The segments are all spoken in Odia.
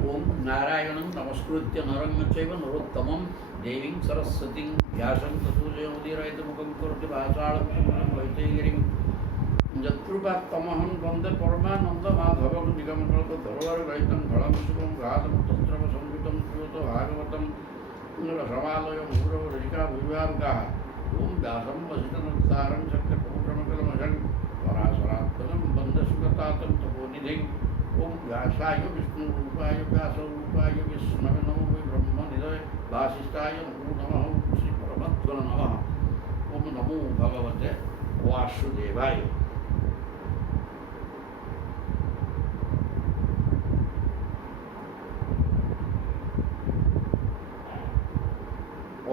ओम नारायणं नमस्कृत्य नरं चैव नरोत्तमं देवीं सरस्वतीं व्यासं ततो जयमुदीरयतमुखं करोति भाषाळं वैतैगिरिं यत्कृपात्तमहं वन्दे परमानन्दमाधवं निगमकल्पतरुवररहितं फलं शुभं घातमुतस्त्रवसंयुतं श्रूतो भागवतं रसमालयं भूरवरसिका विभावकाः ओं व्यासं वसितनुत्सारं शक्यपूर्णमकलमजं पराशरात्मनं वन्दसुगतातं तपोनिधिं ओं व्यासाय विष्णुरूपाय व्यासरूपाय विष्णवे नमो वै ब्रह्मनिधये वासिष्ठाय नमो नमः श्रीपरमात्मने नमः ओं नमो भगवते वासुदेवाय।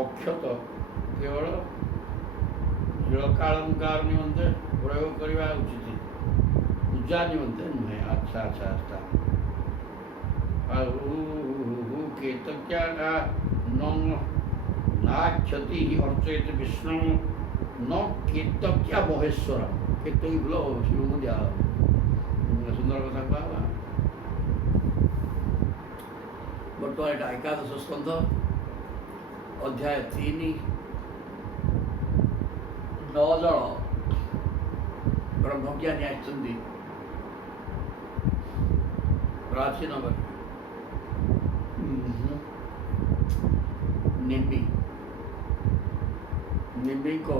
अक्षत केवल जलकालंकार निमंते प्रयोग करवा उचित पूजा निमंते नुहे। अच्छा अच्छा अच्छा केतक्या नाक्षति अर्चयत विष्णु न केतक्या महेश्वर केतकी बोलो शिव दिया सुंदर कथा कहा। बर्तमान एकादश स्कंध अध्याय 3 9 जन ब्रह्मज्ञानी आसुच्च प्राचीन निम्बी निम्बी को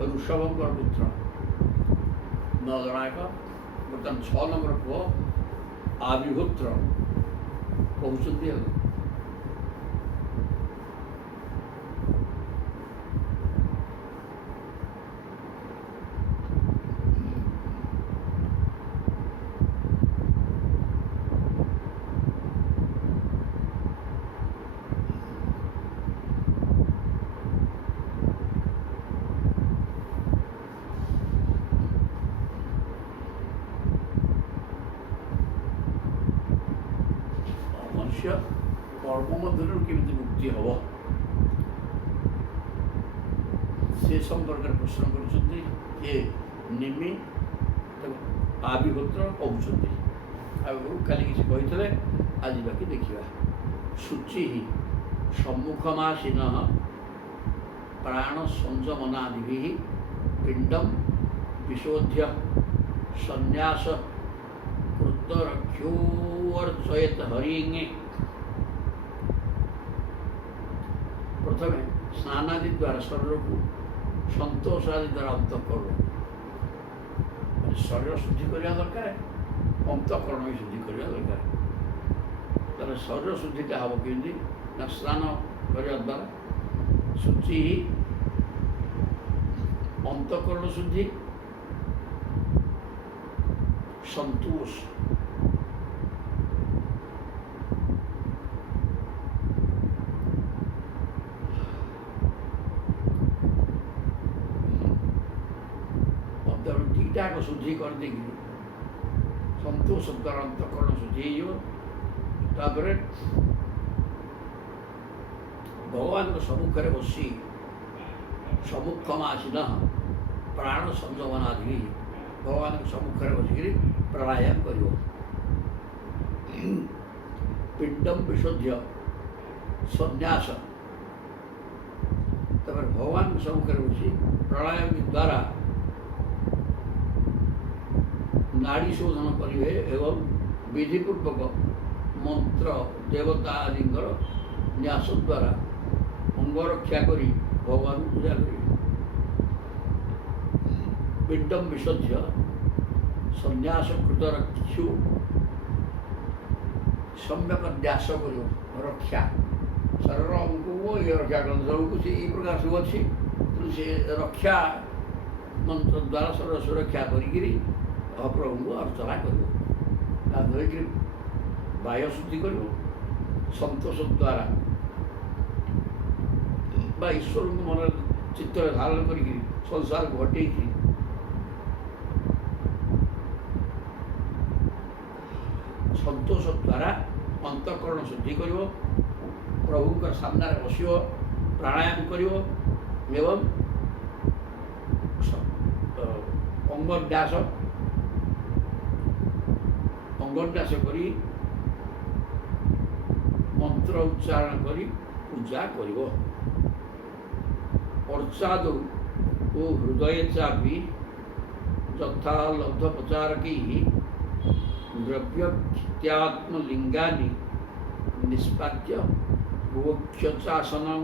ऋषभंकर पुत्र 9 जनाक बर्तमान 6 नंबर पुओ आविपुत्र कहते कर्म मध्य केमी मुक्ति हम से संपर्क प्रश्न कर निमि आविपुत्र कहते काली किसी कही आज बाकी देखा शुचि सम्मुखमासीन प्राण संयमनादि पिंडम विशोध्य संन्यास कृतरक्षोर्चयत हरिंगे प्रथम स्नानादि द्वारा शरीर को संतोष आदि द्वारा अंतकरण शरीर शुद्धि करने दरकार अंतकरण भी शुद्धि करने दरकार तेरे शरीर शुद्धिटा हम कि स्नान करने द्वारा शुचि अंतकरण शुद्धि संतोष दीटा को शुद्धि कर देगी संतोष द्वारा अंतकरण शुद्धि तापर भगवान को सम्मुखें बसी सम्मुखम आसीन प्राण संयमनादि भगवान को सम्मुखें बसिक प्राणायाम कर पिंडम विशोध्य संन्यास तापर भगवान को सम्मुखें बसी प्राणायाम द्वारा नाड़ी शोधन करेंगे एवं विधिपूर्वक मंत्र देवता आदि न्यास द्वारा अंग रक्षा कर भगवान पूजा करेंगे। पिंडम विशोध्य संन्यास कृत रक्षु सम्यक न्यास कर रक्षा शरीर अंग ये रक्षा कर सब कुछ ये प्रकार सब अच्छी से रक्षा मंत्र द्वारा शरीर सुरक्षा करी प्रभु को अर्चना कर बाह्य शुद्धि कर संतोष द्वारा ईश्वर को मन चित्त धारण कर संसार को हटे संतोष द्वारा अंतकरण शुद्धि कर प्रभु का सामने बस प्राणायाम कर अंग न्यास अंग ଅଙ୍ଗନ୍ୟାସ କରି ମନ୍ତ୍ର ଉଚ୍ଚାରଣ କରି ପୂଜା କରିବ। ଅର୍ଚ୍ଚାଦୌ ଓ ହୃଦୟ ଚାପି ଯଥା ଲବ୍ଧ ପ୍ରଚାରକୀ ଦ୍ରବ୍ୟକ୍ଷିତ୍ୟାତ୍ମଲିଙ୍ଗାନି ନିଷ୍ପାଦ୍ୟ ଗୋକ୍ଷଚାସନଂ।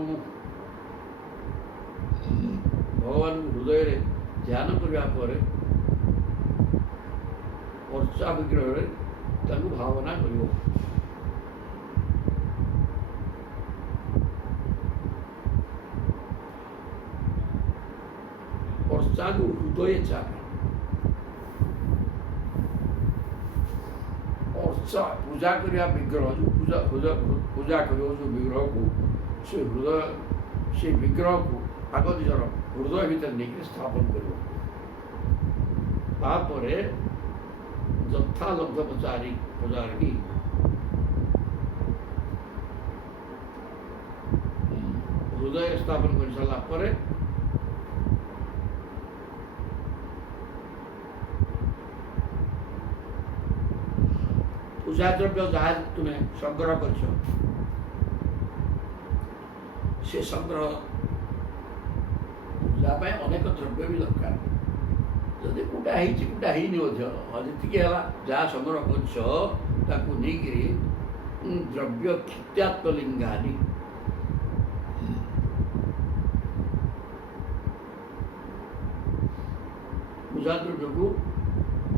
ଭଗବାନଙ୍କୁ ହୃଦୟରେ ଧ୍ୟାନ କରିବା ପରେ ଅର୍ଚ୍ଚା ବିଗ୍ରହରେ ତାଙ୍କୁ ଭାବନା କରିବ। ଅର୍ଚ୍ଚାକୁ ହୃଦୟ ଚାପେ। ଅର୍ଚ୍ଚା ପୂଜା କରିବା ବିଗ୍ରହ ଯେଉଁ ପୂଜା କରିବ ଯେଉଁ ବିଗ୍ରହକୁ ସେ ବିଗ୍ରହକୁ ଆଗ ନିଜର ହୃଦୟ ଭିତରେ ନେଇକି ସ୍ଥାପନ କରିବ। ତାପରେ ଯଥା ଲବ୍ଧ ପ୍ରଚାରିକି ହୃଦୟରେ ସ୍ଥାପନ କରି ସାରିଲା ପରେ ପୂଜା ଦ୍ରବ୍ୟ ଯାହା ତୁମେ ସଂଗ୍ରହ କରିଛ ସେ ସଂଗ୍ରହ ପୂଜା ପାଇଁ ଅନେକ ଦ୍ରବ୍ୟ ବି ଦରକାର। ଯଦି କୁଟା ହେଇଛି କୁଟା ହେଇନି ମଧ୍ୟ ଯେତିକି ହେଲା ଯାହା ସଂଗ୍ରହ କରିଛ ତାକୁ ନେଇକିରି ଦ୍ରବ୍ୟ କ୍ଷିତ୍ୟାତ୍ମଲିଙ୍ଗାନି ପୂଜା ଦ୍ରବ୍ୟକୁ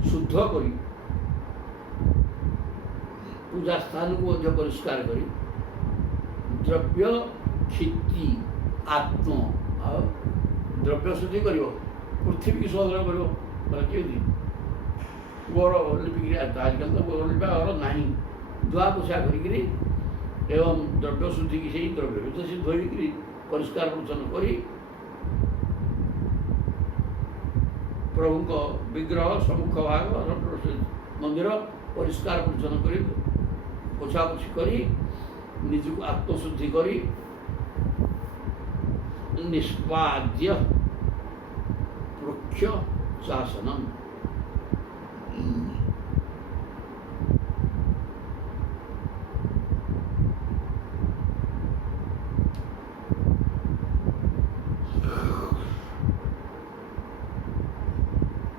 ଶୁଦ୍ଧ କରି ପୂଜା ସ୍ଥାନକୁ ମଧ୍ୟ ପରିଷ୍କାର କରି ଦ୍ରବ୍ୟ କ୍ଷିତି ଆତ୍ମ ଆଉ ଦ୍ରବ୍ୟ ଶୁଦ୍ଧି କରିବ। ପୃଥିବୀକି ସଂଗ୍ରହ କରିବ କେମିତି ଗୋର ଲିପିକିରି ଆଜିକାଲି ତ ଗୋର ଲିପା ଘର ନାହିଁ ଧୁଆ ପୋଛା କରିକିରି ଏବଂ ଦ୍ରବ୍ୟ ଶୁଦ୍ଧିକି ସେଇ ଦ୍ରବ୍ୟ ଭିତରେ ସେ ଧୋଇକିରି ପରିଷ୍କାର ପରିଚ୍ଛନ୍ନ କରି ପ୍ରଭୁଙ୍କ ବିଗ୍ରହ ସମ୍ମୁଖ ଭାଗ ମନ୍ଦିର ପରିଷ୍କାର ପରିଚ୍ଛନ୍ନ କରି ପୋଛାପୋଛି କରି ନିଜକୁ ଆତ୍ମଶୁଦ୍ଧି କରି ନିଷ୍ପାଦ୍ୟ ବୃକ୍ଷ ଶାସନମ୍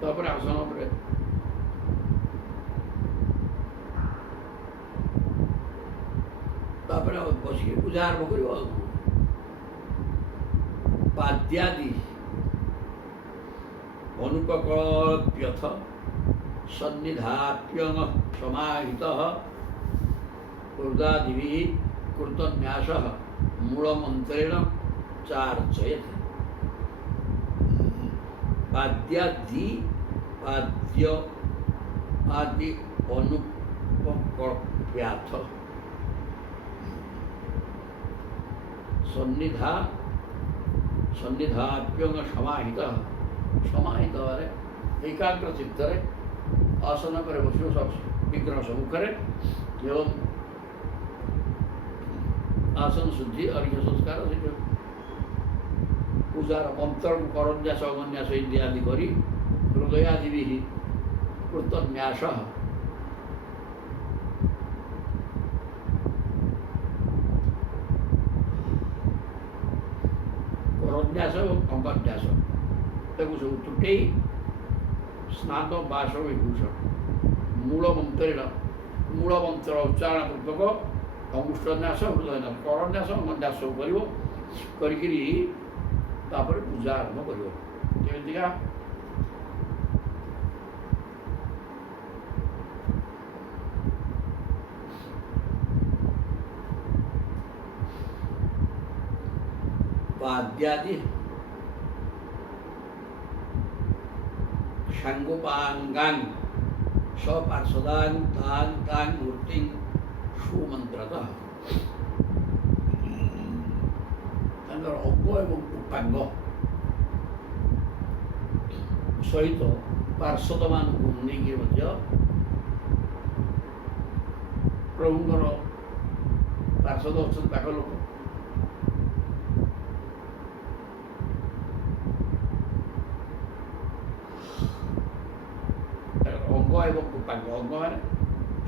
ତାପରେ ଆସନ ଉପରେ ତାପରେ ବସିକି ପୂଜା ଆରମ୍ଭ କରିବ। ପାଦ୍ୟାଦି ଅନୁପକଳ୍ପ୍ୟଥ ସନ୍ନିଧାପ୍ୟଂ ସମାହିତଃ ହୃଦାଦିଭିଃ କୃତନ୍ୟାସଃ ମୂଳମନ୍ତ୍ରେଣ ଚାର୍ଚ୍ଚୟେତ୍। ପାଦ୍ୟାଦି ଆଦି ଅନୁପକଳ୍ପ୍ୟାଥ ସନ୍ନିଧାପ୍ୟଂ ସମାହିତ ମାନେ ଏକାଗ୍ର ଚିତ୍ତରେ ଆସନ করে ବସିବ ବିଗ୍ରହ ସମ୍ମୁଖରେ ଏବଂ ଆସନ ଶୁଦ୍ଧି ଅର୍ଘ୍ୟ ସଂସ୍କାର ସେଠି ପୂଜାର ମନ୍ତ୍ରକୁ କରନ୍ୟାସ ଅଙ୍ଗନ୍ୟାସ ଇତ୍ୟାଦି କରି ହୃଦୟାଦିଭିଃ କୃତନ୍ୟାସଃ କରନ୍ୟାସ ଏବଂ ଅଙ୍ଗନ୍ୟାସ ତାକୁ ସବୁ ତୁଟେଇ ସ୍ନାନ ବାସ ବିଭୂଷଣ ମୂଳ ମନ୍ତ୍ର ଉଚ୍ଚାରଣ ପୂର୍ବକ ଅଙ୍ଗୁଷ୍ଠନ୍ୟାସ ହୃଦୟନ୍ୟାସ କରନ୍ୟାସ ଅଙ୍ଗନ୍ୟାସ ସବୁ କରିବ କରିକିରି ତାପରେ ପୂଜା ଆରମ୍ଭ କରିବ। ଯେମିତିକା पाद्यादि शांगोपांगांग सपार्षदां तां मूर्ति सुमंत्रतः अंग एवं उपांग सहित पार्षद मान प्रभुଙ୍କର ପାର୍ଶ୍ୱଦ ଅଛନ୍ତି ପାଖ ଲୋକ ଅଙ୍ଗ ଏବଂ ଉପାଙ୍ଗ ଅଙ୍ଗ ମାନେ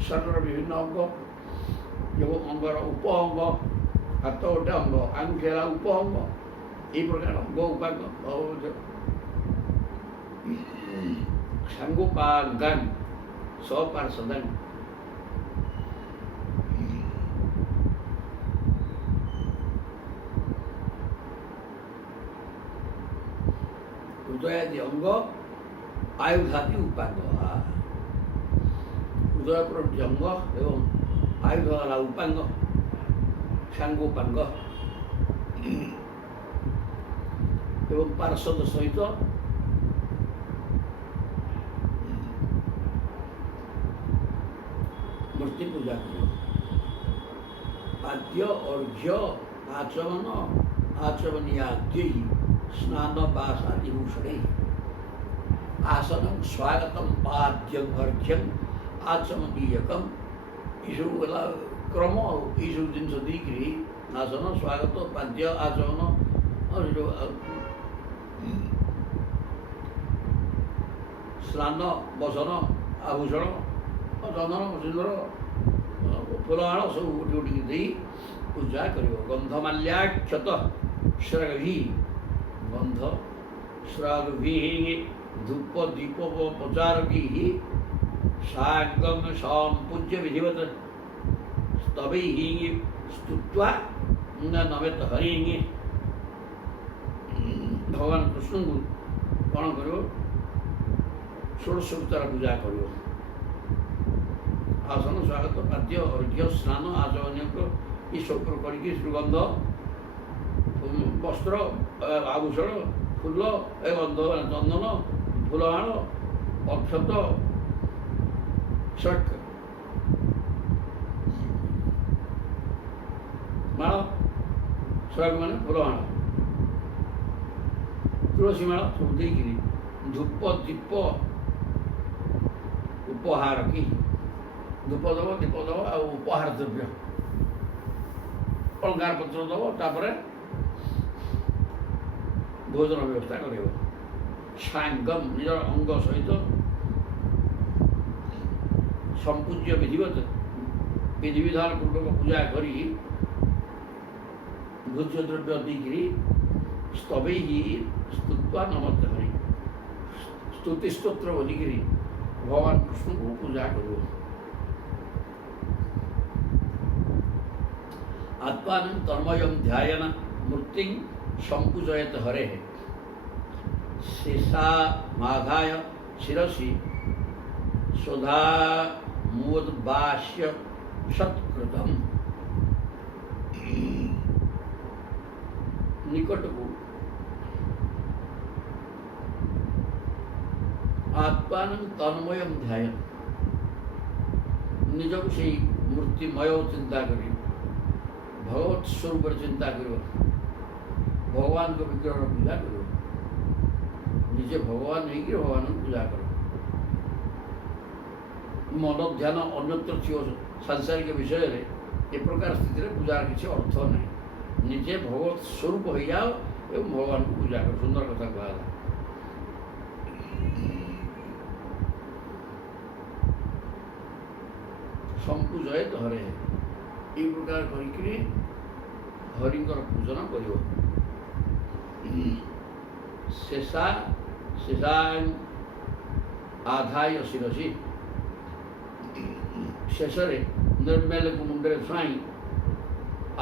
ଶରୀରର ବିଭିନ୍ନ ଅଙ୍ଗ ଏବଂ ଅଙ୍ଗର ଉପ ଅଙ୍ଗ, ହାତ ଗୋଟେ ଅଙ୍ଗ, ଆଙ୍ଗୁଠି ହେଲା ଉପ ଅଙ୍ଗ, এই ପ୍ରକାର ଅଙ୍ଗ ଉପାଙ୍ଗ ସାଙ୍ଗୋପାଙ୍ଗାନ୍ ସପାର୍ଷଦାନ୍। ହୃଦୟାଦି ଅଙ୍ଗ, ଆୟୁଧାଦି ଉପାଙ୍ଗ। ହୃଦୟ ପ୍ରଭୃତି ଅଙ୍ଗ ଏବଂ ଆୟୁଧ ହେଲା ଉପାଙ୍ଗ, ସାଙ୍ଗୋପାଙ୍ଗ ଏବଂ ପାର୍ଶ୍ୱଦ ସହିତ ମୂର୍ତ୍ତି ପୂଜା କରିବ। ଆଦ୍ୟ ଅର୍ଘ୍ୟ ଆଚମନ ଆଚମନୀୟାଦ୍ୟୈ ସ୍ନାନ ବାସାଦି ଭୂଷଣେ ଆସନಂ ସ୍ୱାଗତಂ ପାଦ୍ୟଂ ଅର୍ଘ୍ୟଂ ଆଚମନୀୟକମ୍। ଏସବୁ ହେଲା କ୍ରମ ଆଉ ଏଇସବୁ ଜିନିଷ ଦେଇକିରି ଆସନ, ସ୍ୱାଗତ, ପାଦ୍ୟ, ଆଚମନ ସ୍ନାନ, ବସନ, ଆଭୂଷଣ, ଚନ୍ଦନ, ସିନ୍ଦୁର, ଫୁଲମାଳ ସବୁ ଗୋଟି ଗୋଟିକି ଦେଇ ପୂଜା କରିବ। ଗନ୍ଧମାଲ୍ୟାକ୍ଷତ ଶ୍ରାଗଭି, ଗନ୍ଧ ଶ୍ରାଗଭି ଧୂପ ଦୀପ ପ୍ରଚାରକି ସାଙ୍ଗମ ସମ୍ପୂଜ୍ୟ ବିଧିବତ ସ୍ତବୈଃ ସ୍ତୁତ୍ୱା ନମେତ ହରିଂ। ଭଗବାନ କୃଷ୍ଣଙ୍କୁ କ'ଣ କରିବ? ଷୋଡ଼ଶୋପଚାର ପୂଜା କରିବ। ଆସନ, ସ୍ୱାଗତ, ପାଦ୍ୟ, ଅର୍ଘ୍ୟ, ସ୍ନାନ, ଆଚମନୀୟକ ଏସବୁ କରିକି ସୁଗନ୍ଧ, ବସ୍ତ୍ର, ଆଭୂଷଣ, ଫୁଲ, ଗନ୍ଧ ଚନ୍ଦନ, ଫୁଲମାଳ, ଅକ୍ଷତ, ଷଟ୍ ମାଳ, ଷଟ୍ ମାନେ ଫୁଲମାଳ, ତୁଳସୀ ମାଳ ସବୁ ଦେଇକିରି ଧୂପ ଦୀପ ଉପହାର କି ଧୂପ ଦେବ, ଦୀପ ଦେବ ଆଉ ଉପହାର ଦ୍ରବ୍ୟ ଅଳଙ୍କାର ପତ୍ର ଦେବ। ତାପରେ ଭୋଜନ ବ୍ୟବସ୍ଥା କରିବ। ସାଙ୍ଗମ ନିଜର ଅଙ୍ଗ ସହିତ ସମ୍ପୂଜ୍ୟ ବିଧିବତ ବିଧିବିଧାନ ପୂର୍ବକ ପୂଜା କରି ଭୋଜ୍ୟ ଦ୍ରବ୍ୟ ଦେଇକିରି ସ୍ତବୈଃ ସ୍ତୁତ୍ୱା ନମତେ ହରି, ସ୍ତୁତି ସ୍ତୋତ୍ର ବୋଲିକିରି ଭଗବାନ କୃଷ୍ଣଙ୍କୁ ପୂଜା କରିବ। ଆତ୍ମାनं ତନ୍ମୟଂ ଧ୍ୟାୟେନ ମୂର୍ତ୍ତିଂ ସମ୍ପୂଜୟେତ ହରେଃ ଶେଷାମାଧାୟ ଶିରସି ସ୍ୱଧାମୁଦ୍ଭାସ୍ୟ ସତ୍କୃତମ୍। ନିକଟକୁ ଆତ୍ମାनं ତନ୍ମୟଂ ଧ୍ୟାୟେନ, ନିଜକୁ ସେଇ ମୂର୍ତ୍ତିମୟ ଚିନ୍ତା କରି ଭଗବତ ସ୍ୱରୂପରେ ଚିନ୍ତା କରିବ। ଭଗବାନଙ୍କ ବିଗ୍ରହର ପୂଜା କରିବ। ନିଜେ ଭଗବାନ ହେଇକି ଭଗବାନଙ୍କୁ ପୂଜା କର। ମନ ଧ୍ୟାନ ଅନ୍ୟତ୍ର ଥିବ ସାଂସାରିକ ବିଷୟରେ, ଏ ପ୍ରକାର ସ୍ଥିତିରେ ପୂଜାର କିଛି ଅର୍ଥ ନାହିଁ। ନିଜେ ଭଗବତ ସ୍ୱରୂପ ହେଇଯାଅ ଏବଂ ଭଗବାନଙ୍କୁ ପୂଜା କର। ସୁନ୍ଦର କଥା କୁହାଗଲା। ସମ୍ପୂଜୟେତ ହରେଃ, এই ପ୍ରକାର କରିକିରି ହରିଙ୍କର ପୂଜନ କରିବ। ଶେଷାଂ ଆଧାୟ ଶିରସି, ଶେଷରେ ନିର୍ମେଲକୁ ମୁଣ୍ଡରେ ଛୁଆଇଁ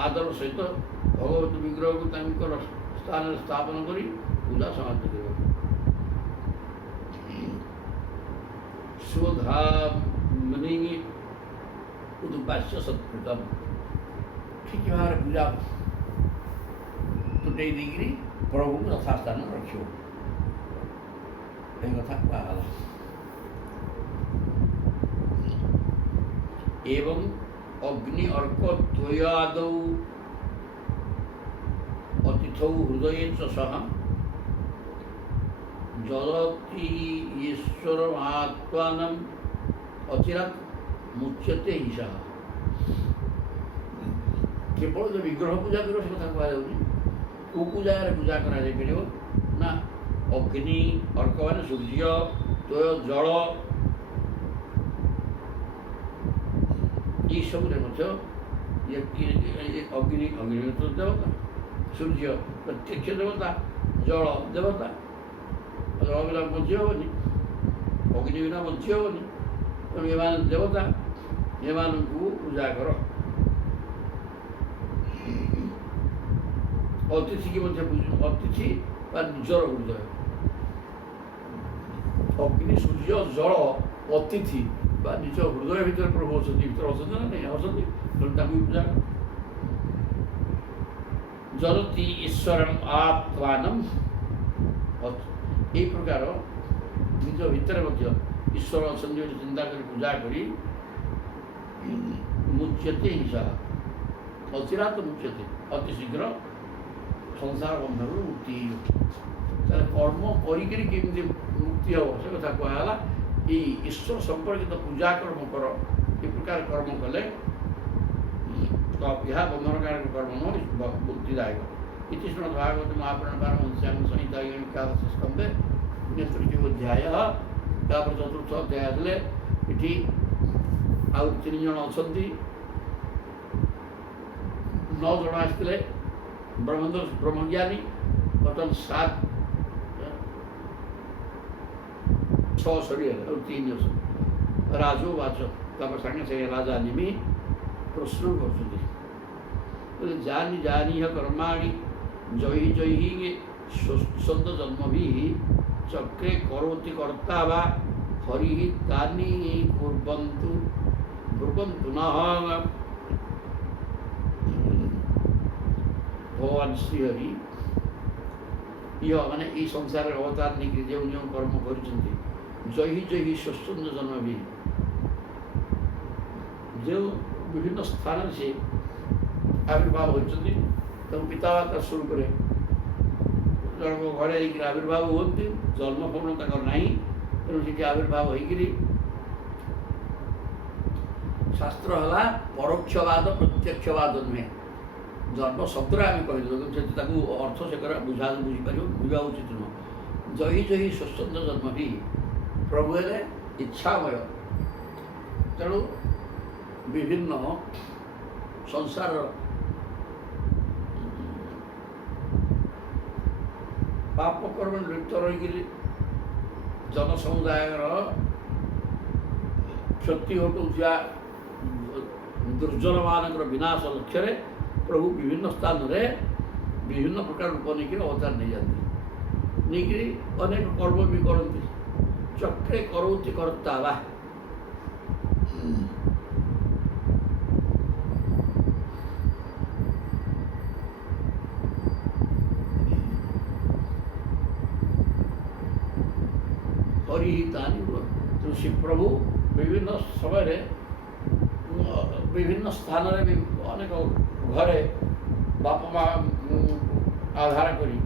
ଆଦର ସହିତ ଭଗବତ ବିଗ୍ରହକୁ ତାଙ୍କର ସ୍ଥାନରେ ସ୍ଥାପନ କରି ପୂଜା ସମାପ୍ତ କରିବ। ସ୍ୱଧାମୁନିଂ ଉଦ୍ଭାସ୍ୟ ସତ୍କୃତମ୍, ଠିକ୍ ଭାବରେ ପୂଜା ତୁଟେଇ ଦେଇକିରି ପ୍ରଭୁଙ୍କୁ ଯଥାସ୍ଥାନ ରଖିବ। এই কথা କୁହାଗଲା। ଏବଂ ଅଗ୍ନି ଅର୍କ ଦ୍ୱୟାଦୌ ଅତିଥୌ ହୃଦୟେ च ସହ ଜଳତି ଈଶ୍ୱରମାତ୍ମାनं ଅଚିରାତ୍ ମୁଚ୍ୟତେ ଈଶଃ। କେବଳ ଯେଉଁ ବିଗ୍ରହ ପୂଜା କରିବ ସେ କଥା କୁହାଯାଉଛି। କେଉଁ କେଉଁ ଜାଗାରେ ପୂଜା କରାଯାଇପାରିବ ନା ଅଗ୍ନି, ଅର୍କ ମାନେ ସୂର୍ଯ୍ୟ, ତୋୟ ଜଳ, ଏଇସବୁରେ ମଧ୍ୟ ଅଗ୍ନି ଅଗ୍ନିହୋତ୍ର ଦେବତା, ସୂର୍ଯ୍ୟ ପ୍ରତ୍ୟକ୍ଷ ଦେବତା, ଜଳ ଦେବତା, ଜଳ ବିନା ବଞ୍ଚି ହେବନି, ଅଗ୍ନି ବିନା ବଞ୍ଚି ହେବନି। ତେଣୁ ଏମାନେ ଦେବତା, ଏମାନଙ୍କୁ ପୂଜା କର। ଅତିଥିକି ମଧ୍ୟ ଅତିଥି ବା ନିଜର ହୃଦୟ, ଅଗ୍ନି ସୂର୍ଯ୍ୟ ଜଳ ଅତିଥି ବା ନିଜ ହୃଦୟ ଭିତରେ ପ୍ରଭୁ ଅଛନ୍ତି, ଭିତରେ ଅଛନ୍ତି ନା ନାହିଁ ଅଛନ୍ତି, ତେଣୁ ତାଙ୍କୁ ପୂଜା କର। ଜନତି ଈଶ୍ୱରଂ ଆତ୍ମାନମ୍, ଏହି ପ୍ରକାର ନିଜ ଭିତରେ ମଧ୍ୟ ଈଶ୍ୱର ଅଛନ୍ତି ବୋଲି ଚିନ୍ତା କରି ପୂଜା କରି ମୁଚ୍ୟତେ ହିଂସା, ଅଚିରାତ ମୁଚ୍ୟତେ, ଅତି ଶୀଘ୍ର ସଂସାର ବନ୍ଧନରୁ ମୁକ୍ତି ହେଇଯିବ। ତାହେଲେ କର୍ମ କରିକିରି କେମିତି ମୁକ୍ତି ହେବ ସେ କଥା କୁହାଗଲା। ଏଇ ଈଶ୍ୱର ସମ୍ପର୍କିତ ପୂଜା କର୍ମ କର, ଏ ପ୍ରକାର କର୍ମ କଲେ ଏହା ବନ୍ଧନକାରକ କର୍ମ ନୁହେଁ, ମୁକ୍ତିଦାୟକ। इति श्रीमद् भागवत महापुराण पारमहंस्यां संहिता एकादश स्कंदे 69 अध्याय तापर चतुर्थ अध्याय आसले इति आउ 3 जन अछंती 9 जन आसले ब्रह्मदेव ब्रह्मज्ञानी बर्तमान 7 6 शरीर और 3 राजो वाच तापर संगे से राजा निमि प्रश्न करछुती जानी जानी कर्माणि जयी जयी सद जन्म भी चक्रे करोति कर्ता वा हरि तानि कुर्वन्तु कुर्वन्तु नः। भगवान श्रीहरि यह माने ये संसार अवतार नहीं जो जो कर्म कर जयी जयी स्वच्छंद जन्म भी जो विभिन्न स्थान से आविर्भाव होती पितामाता स्वरूप जन घरे आविर्भाव होती जन्म फल तक ना तेणु से आविर्भाव होगी शास्त्र है परोक्षवाद प्रत्यक्षवाद नुहे जन्म शब्द आम कह अर्थ से बुझा बुझीपर बुझा उचित नुह जही जही स्वच्छंद जन्म भी प्रभु है इच्छामय तेणु विभिन्न संसार पाप कर्म लिप्त रही जन समुदाय क्षति घटुवा दुर्जन मान विनाश लक्ष्य प्रभु विभिन्न स्थान में विभिन्न प्रकार रूप नहीं अवतार नहीं जाती नहीं अनेक कर्म भी करती चक्रे करोति कर्ता वा तो श्री प्रभु विभिन्न समय विभिन्न स्थान में अनेक घरे बाप माँ आधार करी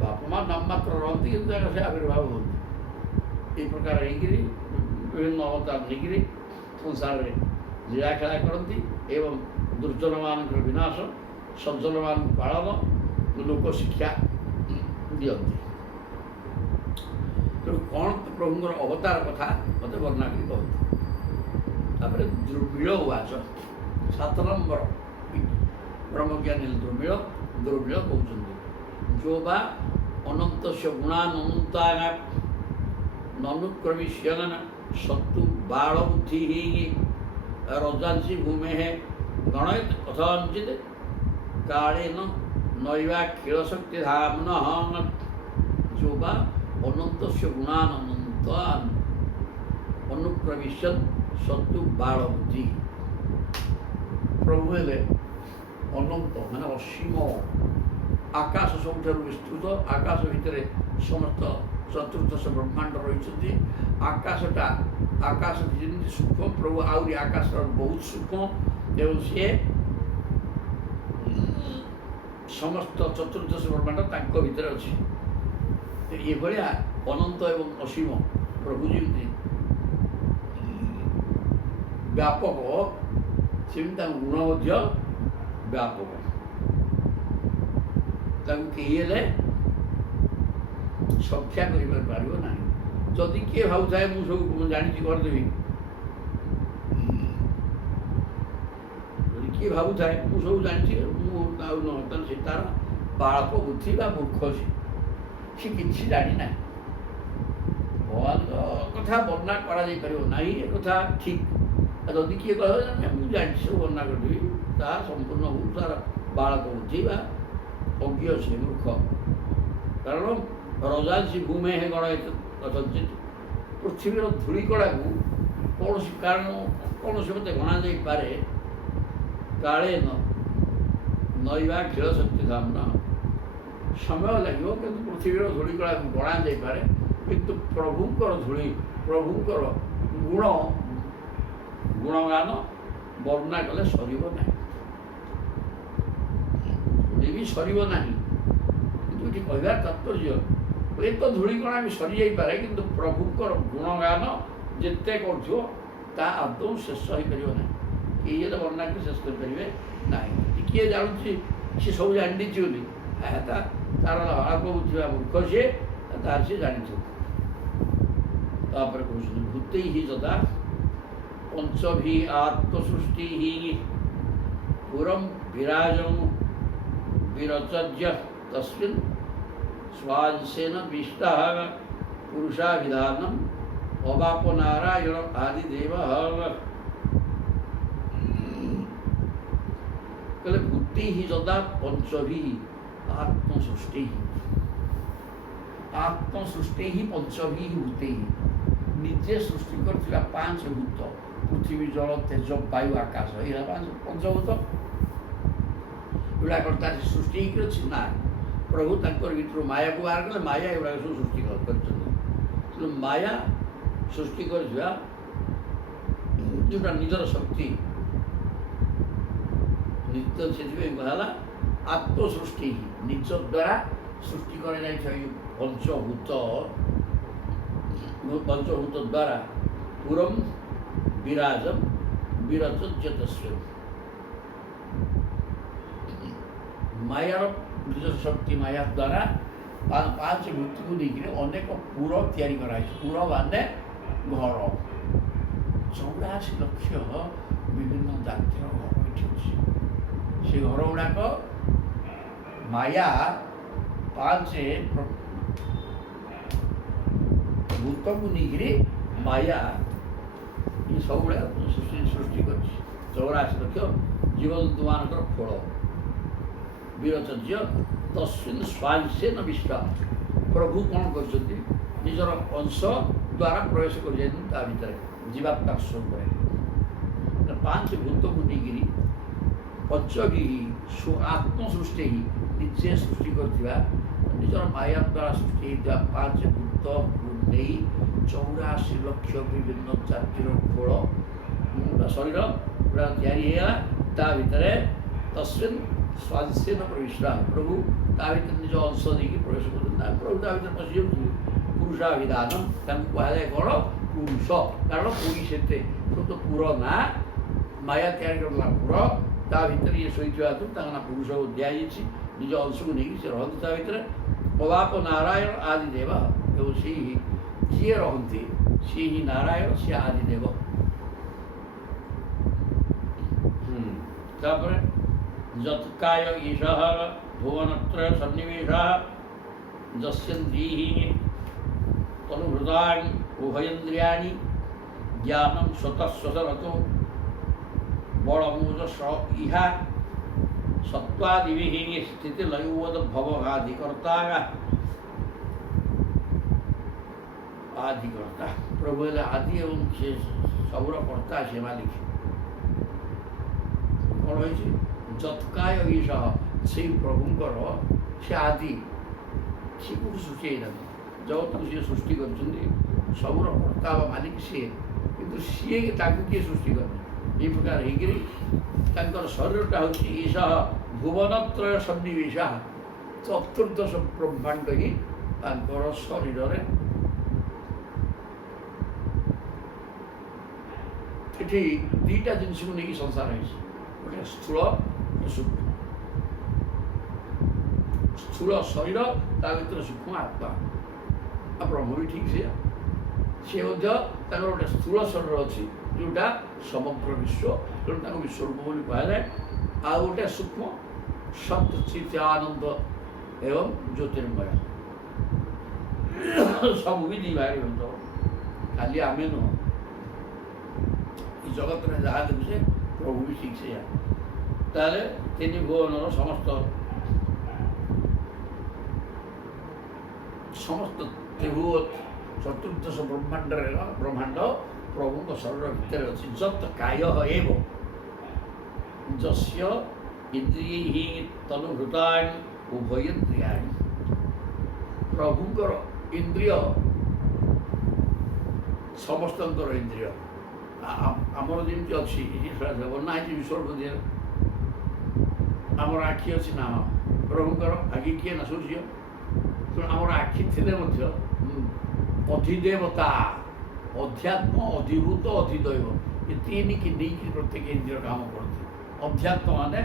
बाप माँ नाम मात्र रही जगह से आविर्भाव होती ये प्रकार विभिन्न अवतार नहीं संसार में लीला खेला करती एवं दुर्जन मान विनाश सज्जन मान पालन लोक शिक्षा दिखती तेणु कौन प्रभुंर अवतार कथा मत वर्णना कर कहते दुर्मिल उवाच 7 नंबर ब्रह्मज्ञानी दुर्मिल दुर्मिल कहते जो बा अनंत गुणानंता ननुक्रमिष्यन सत्तु बाण बुद्धि रजांसी भूमे है गणयत कथंचित कालेन नैवा क्षीरशक्ति धामन जो बा अनंत गुणानंतान अनुप्रविशन सत्तु बाण बुद्धि प्रभु हेले अनंत माने असीम आकाश सब विस्तृत आकाश भितर समस्त चतुर्दश ब्रह्मांड रही आकाशटा आकाश जमी सूक्ष्म प्रभु आहरी आकाश बहुत सूक्ष्म एवं सी समस्त चतुर्दश ब्रह्मांड तांको भितर अच्छी ये भाया अनंत एवं असीम प्रभु जमी व्यापक सेमती गुण व्यापक कहीं संख्या करना जदि किए भाव थाए मुझे सब जानी करदेवी କିଏ ଭାବୁଥାଏ ମୁଁ ସବୁ ଜାଣିଛି, ମୁଁ ଆଉ ତାହେଲେ ସେ ତାର ବାଳକ ବୁଦ୍ଧି ବା ମୂର୍ଖ ସେ କିଛି ଜାଣିନାହିଁ। ଭଗବାନଙ୍କ କଥା ବର୍ଣ୍ଣନା କରାଯାଇପାରିବ ନାହିଁ, ଏ କଥା ଠିକ୍। ଯଦି କିଏ କହିବ ମୁଁ ଜାଣିଛି ସବୁ ବର୍ଣ୍ଣନା କରିଦେବି, ତାହା ସମ୍ପୂର୍ଣ୍ଣ ଭୁଲ। ତାର ବାଳକ ବୁଦ୍ଧି ବା ଅଜ୍ଞ ସେ ମୂର୍ଖ। କାରଣ ରଜାଂଶୀ ଭୂମେ ହେ ଗଣ କଥଞ୍ଚିତ୍, ପୃଥିବୀର ଧୂଳିକଣାକୁ କୌଣସି କାରଣ କୌଣସି ମତେ ଗଣାଯାଇପାରେ। କାଳେ ନଇବା ଖେଳ ଶକ୍ତି ଧାମନ, ସମୟ ଲାଗିବ କିନ୍ତୁ ପୃଥିବୀର ଧୂଳିକଣାକୁ ଗଣାଯାଇପାରେ, କିନ୍ତୁ ପ୍ରଭୁଙ୍କର ଧୂଳି, ପ୍ରଭୁଙ୍କର ଗୁଣଗାନ ବର୍ଣ୍ଣନା କଲେ ସରିବ ନାହିଁ, ଧୂଳି ବି ସରିବ ନାହିଁ। କିନ୍ତୁ ଏଠି କହିବାର ତାତ୍ପର୍ଯ୍ୟ ହୁଏତ ଧୂଳିକଣା ବି ସରିଯାଇପାରେ, କିନ୍ତୁ ପ୍ରଭୁଙ୍କର ଗୁଣଗାନ ଯେତେ କରୁଥିବ ତାହା ଆଦୌ ଶେଷ ହୋଇପାରିବ ନାହିଁ। କେହି ହେଲେ ବର୍ଣ୍ଣନା କରି ଶେଷ କରିପାରିବେ ନାହିଁ। କିଏ ଜାଣୁଛି ସେ ସବୁ ଜାଣିଦେଇଛି ବୋଲି, ତାର ଆଗ ବୁଝିବା ମୂର୍ଖ ସିଏ, ତାର ସିଏ ଜାଣିଥିବ। ତାପରେ କହୁଛନ୍ତି ଭୂତେ ହି ଯଦା ପଞ୍ଚଭି ଆତ୍ମସୃଷ୍ଟି ହି ପୁରଂ ବିରାଜଂ ବିରଚର୍ଯ୍ୟ ତସ୍ମିନ୍ ସ୍ୱାଂଶେନ ବିଷ୍ଟଃ ପୁରୁଷାଭିଧାନମ୍ ଅବାପ ନାରାୟଣ ଆଦିଦେବଃ। କହିଲେ ଭୂତେ ହି ଯଦା ପଞ୍ଚଭି ଆତ୍ମସୃଷ୍ଟି ହି ପଞ୍ଚଭି ଭୂତେ ହି, ନିଜେ ସୃଷ୍ଟି କରିଥିବା ପାଞ୍ଚ ଭୂତ, ପୃଥିବୀ ଜଳ ତେଜ ବାୟୁ ଆକାଶ, ଏଇଟା ପଞ୍ଚଭୂତ ଏଗୁଡ଼ାକ ତାର ସୃଷ୍ଟି ହେଇକି ଅଛି ନା। ପ୍ରଭୁ ତାଙ୍କର ଭିତରୁ ମାୟାକୁ ବାହାର କଲେ, ମାୟା ଏଗୁଡ଼ାକ ସବୁ ସୃଷ୍ଟି କରିଛନ୍ତି। ତେଣୁ ମାୟା ସୃଷ୍ଟି କରିଥିବା ଯେଉଁଟା ନିଜର ଶକ୍ତି, ସେଥିପାଇଁ କୁହାହେଲା ଆତ୍ମସୃଷ୍ଟି, ନିଜ ଦ୍ୱାରା ସୃଷ୍ଟି କରାଯାଇଥିବା ଏଇ ପଞ୍ଚଭୂତ ଦ୍ୱାରା ପୁରଂ ବିରାଜಂ ବିରଚର୍ଯ୍ୟ ତସ୍ମିନ୍, ମାୟାର ନିଜ ଶକ୍ତି ମାୟା ଦ୍ୱାରା ପାଞ୍ଚ ଭୂତକୁ ନେଇକରି ଅନେକ ପୁର ତିଆରି କରାଯାଇଛି। ପୁର ମାନେ ଘର, 84 ଲକ୍ଷ ବିଭିନ୍ନ ଜାତିର ଘର ଏଠି ଅଛି। ସେ ଘର ଗୁଡ଼ାକ ମାୟା ପାଞ୍ଚ ଭୂତକୁ ନେଇକରି ମାୟା ଏ ସବୁଗୁଡ଼ାକ ସୃଷ୍ଟି କରିଛି। 84 ଲକ୍ଷ ଜୀବଜନ୍ତୁମାନଙ୍କର ଫଳ। ବିରଚର୍ଯ୍ୟ ତସ୍ମିନ୍ ସ୍ୱାଂଶେନ ବିଷ୍ଟ, ପ୍ରଭୁ କ'ଣ କରିଛନ୍ତି ନିଜର ଅଂଶ ଦ୍ୱାରା ପ୍ରବେଶ କରିଯାଇଛନ୍ତି ତା ଭିତରେ ଜୀବାତ୍ମା ସ୍ୱରୂପରେ। ପାଞ୍ଚ ଭୂତକୁ ନେଇକରି ପଞ୍ଚଭି ଆତ୍ମସୃଷ୍ଟି ହିଁ, ନିଜେ ସୃଷ୍ଟି କରିଥିବା ନିଜର ମାୟା ଦ୍ୱାରା ସୃଷ୍ଟି ହେଇଥିବା ପାଞ୍ଚ ଭୂତକୁ ନେଇ 84 ଲକ୍ଷ ବିଭିନ୍ନ ଜାତିର ଖୋଳ ଶରୀର ପୁରା ତିଆରି ହେଇଗଲା। ତା ଭିତରେ ତସ୍ମିନ୍ ସ୍ୱାଂଶେନ ପ୍ରବିଷ୍ଟ, ପ୍ରଭୁ ତା ଭିତରେ ନିଜ ଅଂଶ ଦେଇକି ପ୍ରବେଶ କରୁଛନ୍ତି। ପ୍ରଭୁ ତା ଭିତରେ ପଶିଯାଉଛନ୍ତି। ପୁରୁଷାଭିଧାନ, ତାଙ୍କୁ କୁହାଯାଏ କ'ଣ ପୁରୁଷ, କାରଣ ପୁରୀ ସେତେ ତ ପୁର ନା, ମାୟା ତିଆରି କରିଲା ପୁର, ତା ଭିତରେ ଇଏ ଶୋଇଥିବା ହେତୁ ତାଙ୍କ ନାଁ ପୁରୁଷ ଦିଆଯାଇଛି। ନିଜ ଅଂଶକୁ ନେଇକି ସେ ରହନ୍ତି ତା ଭିତରେ। ଅବାପ ନାରାୟଣ ଆଦିଦେବ, ଏବଂ ସିଏ ହିଁ ଯିଏ ରହନ୍ତି ସିଏ ହିଁ ନାରାୟଣ, ସିଏ ଆଦିଦେବ। ତାପରେ ଯତ୍କାୟ ଈଶଃ ଭୁବନତ୍ରୟ ସନ୍ନିବେଶଃ ଯସ୍ୟେନ୍ଦ୍ରିଃ ତନୁହୃଦାନି ଉଭୟେନ୍ଦ୍ରିୟାଣି ଜ୍ଞାନଂ ସ୍ୱତଃ ସ୍ୱତରतो ବଳମୂଜ ଇହା ସତ୍ୱାଦିଭିଃ ସ୍ଥିତିଲୟୋଦ୍ଭବାଦିକର୍ତ୍ତା। ଆଦିକର୍ତ୍ତା ପ୍ରଭୁ ହେଲେ ଆଦି ଏବଂ ସେ ସବୁର କର୍ତ୍ତା, ସେ ମାଲିକ। କ'ଣ ହେଇଛି ଯତ୍କାୟ ଈଶଃ, ସେଇ ପ୍ରଭୁଙ୍କର ସେ ଆଦି, ସେ କେଉଁଠୁ ସୃଷ୍ଟି ହେଇନାହାନ୍ତି, ଜଗତକୁ ସିଏ ସୃଷ୍ଟି କରିଛନ୍ତି, ସବୁର କର୍ତ୍ତା ବା ମାଲିକ ସିଏ, କିନ୍ତୁ ସିଏ ତାଙ୍କୁ କିଏ ସୃଷ୍ଟି କରିନି। এই প্রকার হয়ে তাঁর শরীরটা হচ্ছে ঈশঃ ভুবনত্রয় সন্নিবেশা, চতুর্দশ ব্রহ্মাণ্ড হি তাঁর শরীরে। এটি দুইটা জিনিসকে নিয়ে সংসার হয়েছে, গোটে স্থূল সূক্ষ্ম। স্থূল শরীর, তা ভিতরে সূক্ষ্ম আত্মা, ব্রহ্ম বি ঠিক সে মধ্যে তাঁর গোটে স্থূল শরীর অছি, ଯେଉଁଟା ସମଗ୍ର ବିଶ୍ୱ ତେଣୁ ତାଙ୍କୁ ବିଶ୍ୱରୂପ ବୋଲି କୁହାଯାଏ। ଆଉ ଗୋଟେ ସୂକ୍ଷ୍ମ ସତ୍ ଚିତ୍ ଆନନ୍ଦ ଏବଂ ଜ୍ୟୋତିର୍ମୟ ସବୁ ବି ଦି ଭାଗରେ ବିଭକ୍ତ। ଖାଲି ଆମେ ନୁହଁ, ଏ ଜଗତରେ ଯାହା ଦେଖୁଛେ ପ୍ରଭୁ ବି ଠିକ୍ ସେଇଆ। ତାହେଲେ ତିନି ଭୁବନର ସମସ୍ତ ତ୍ରିଭୁବ ଚତୁର୍ଦ୍ଦଶ ବ୍ରହ୍ମାଣ୍ଡ ପ୍ରଭୁଙ୍କ ଶରୀର ଭିତରେ ଅଛି। ଯତ୍ କାୟ ଏବ ଯସ୍ୟ ଇନ୍ଦ୍ରିୟୈ ତନୁଭୂତାନି ଉଭୟେନ୍ଦ୍ରିୟାଣି। ପ୍ରଭୁଙ୍କର ଇନ୍ଦ୍ରିୟ ସମସ୍ତଙ୍କର ଇନ୍ଦ୍ରିୟ। ଆମର ଯେମିତି ଅଛି ବର୍ଣ୍ଣା ହେଇଛି ବିଶ୍ୱରୂପ ଦିହରେ, ଆମର ଆଖି ଅଛି ନା, ପ୍ରଭୁଙ୍କର ଆଖି କିଏ ନା ସୂର୍ଯ୍ୟ। ତେଣୁ ଆମର ଆଖି ଥିଲେ ମଧ୍ୟ ଅଧିଦେବତା, ଅଧ୍ୟାତ୍ମ, ଅଧିଭୂତ, ଅଧିଦୈବ ଏ ତିନିକି ନେଇକି ପ୍ରତ୍ୟେକ ଇନ୍ଦ୍ରିୟ କାମ କରନ୍ତି। ଅଧ୍ୟାତ୍ମ ମାନେ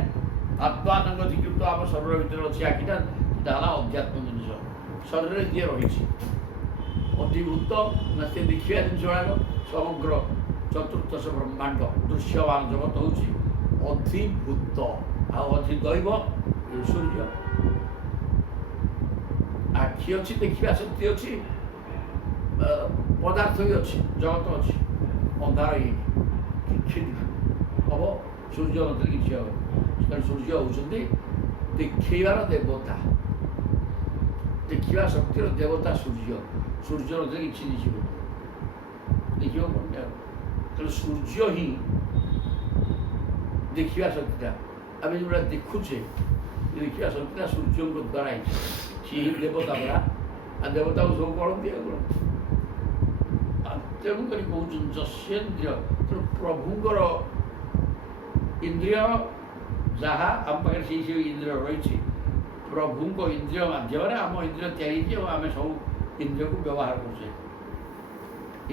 ଆତ୍ମାନଙ୍କ ଅଧିକୃତ ଆମ ଶରୀର ଭିତରେ ଅଛି ଆଖିଟା, ସେଟା ହେଲା ଅଧ୍ୟାତ୍ମ ଜିନିଷ। ଶରୀରରେ ଯିଏ ରହିଛି ଅଧିଭୂତ ନା ସେ ଦେଖିବା ଜିନିଷ ଗୁଡ଼ାକ ସମଗ୍ର ଚତୁର୍ଦ୍ଦଶ ବ୍ରହ୍ମାଣ୍ଡ ଦୃଶ୍ୟମାନ ଜଗତ ହେଉଛି ଅଧିଭୂତ, ଆଉ ଅଧିଦୈବ ସୂର୍ଯ୍ୟ। ଆଖି ଅଛି, ଦେଖିବା ଶକ୍ତି ଅଛି, ପଦାର୍ଥ ବି ଅଛି, ଜଗତ ଅଛି। ଅନ୍ଧାର କିଛି ହବ, ସୂର୍ଯ୍ୟ ନଥିଲେ କିଛି ହବ। ତେଣୁ ସୂର୍ଯ୍ୟ ହେଉଛନ୍ତି ଦେଖେଇବାର ଦେବତା, ଦେଖିବା ଶକ୍ତିର ଦେବତା ସୂର୍ଯ୍ୟ। ସୂର୍ଯ୍ୟ ନଥିଲେ କିଛି ଦେଖିବ, ଦେଖିବ କ'ଣ? ତେଣୁ ସୂର୍ଯ୍ୟ ହିଁ ଦେଖିବା ଶକ୍ତିଟା। ଆମେ ଯେଉଁଟା ଦେଖୁଛେ ଦେଖିବା ଶକ୍ତିଟା ସୂର୍ଯ୍ୟଙ୍କ ଦ୍ୱାରା ହେଇଛି। ସିଏ ହିଁ ଦେବତା ପରା, ଆଉ ଦେବତାକୁ ସବୁ କରନ୍ତି ଆଉ କ'ଣ। ତେଣୁକରି କହୁଛନ୍ତି ଯସ୍ୟେନ୍ଦ୍ରିୟ। ତେଣୁ ପ୍ରଭୁଙ୍କର ଇନ୍ଦ୍ରିୟ ଯାହା ଆମ ପାଖରେ ସେଇ ସବୁ ଇନ୍ଦ୍ରିୟ ରହିଛି। ପ୍ରଭୁଙ୍କ ଇନ୍ଦ୍ରିୟ ମାଧ୍ୟମରେ ଆମ ଇନ୍ଦ୍ରିୟ ତିଆରି ହେଇଛି ଏବଂ ଆମେ ସବୁ ଇନ୍ଦ୍ରିୟକୁ ବ୍ୟବହାର କରୁଛେ।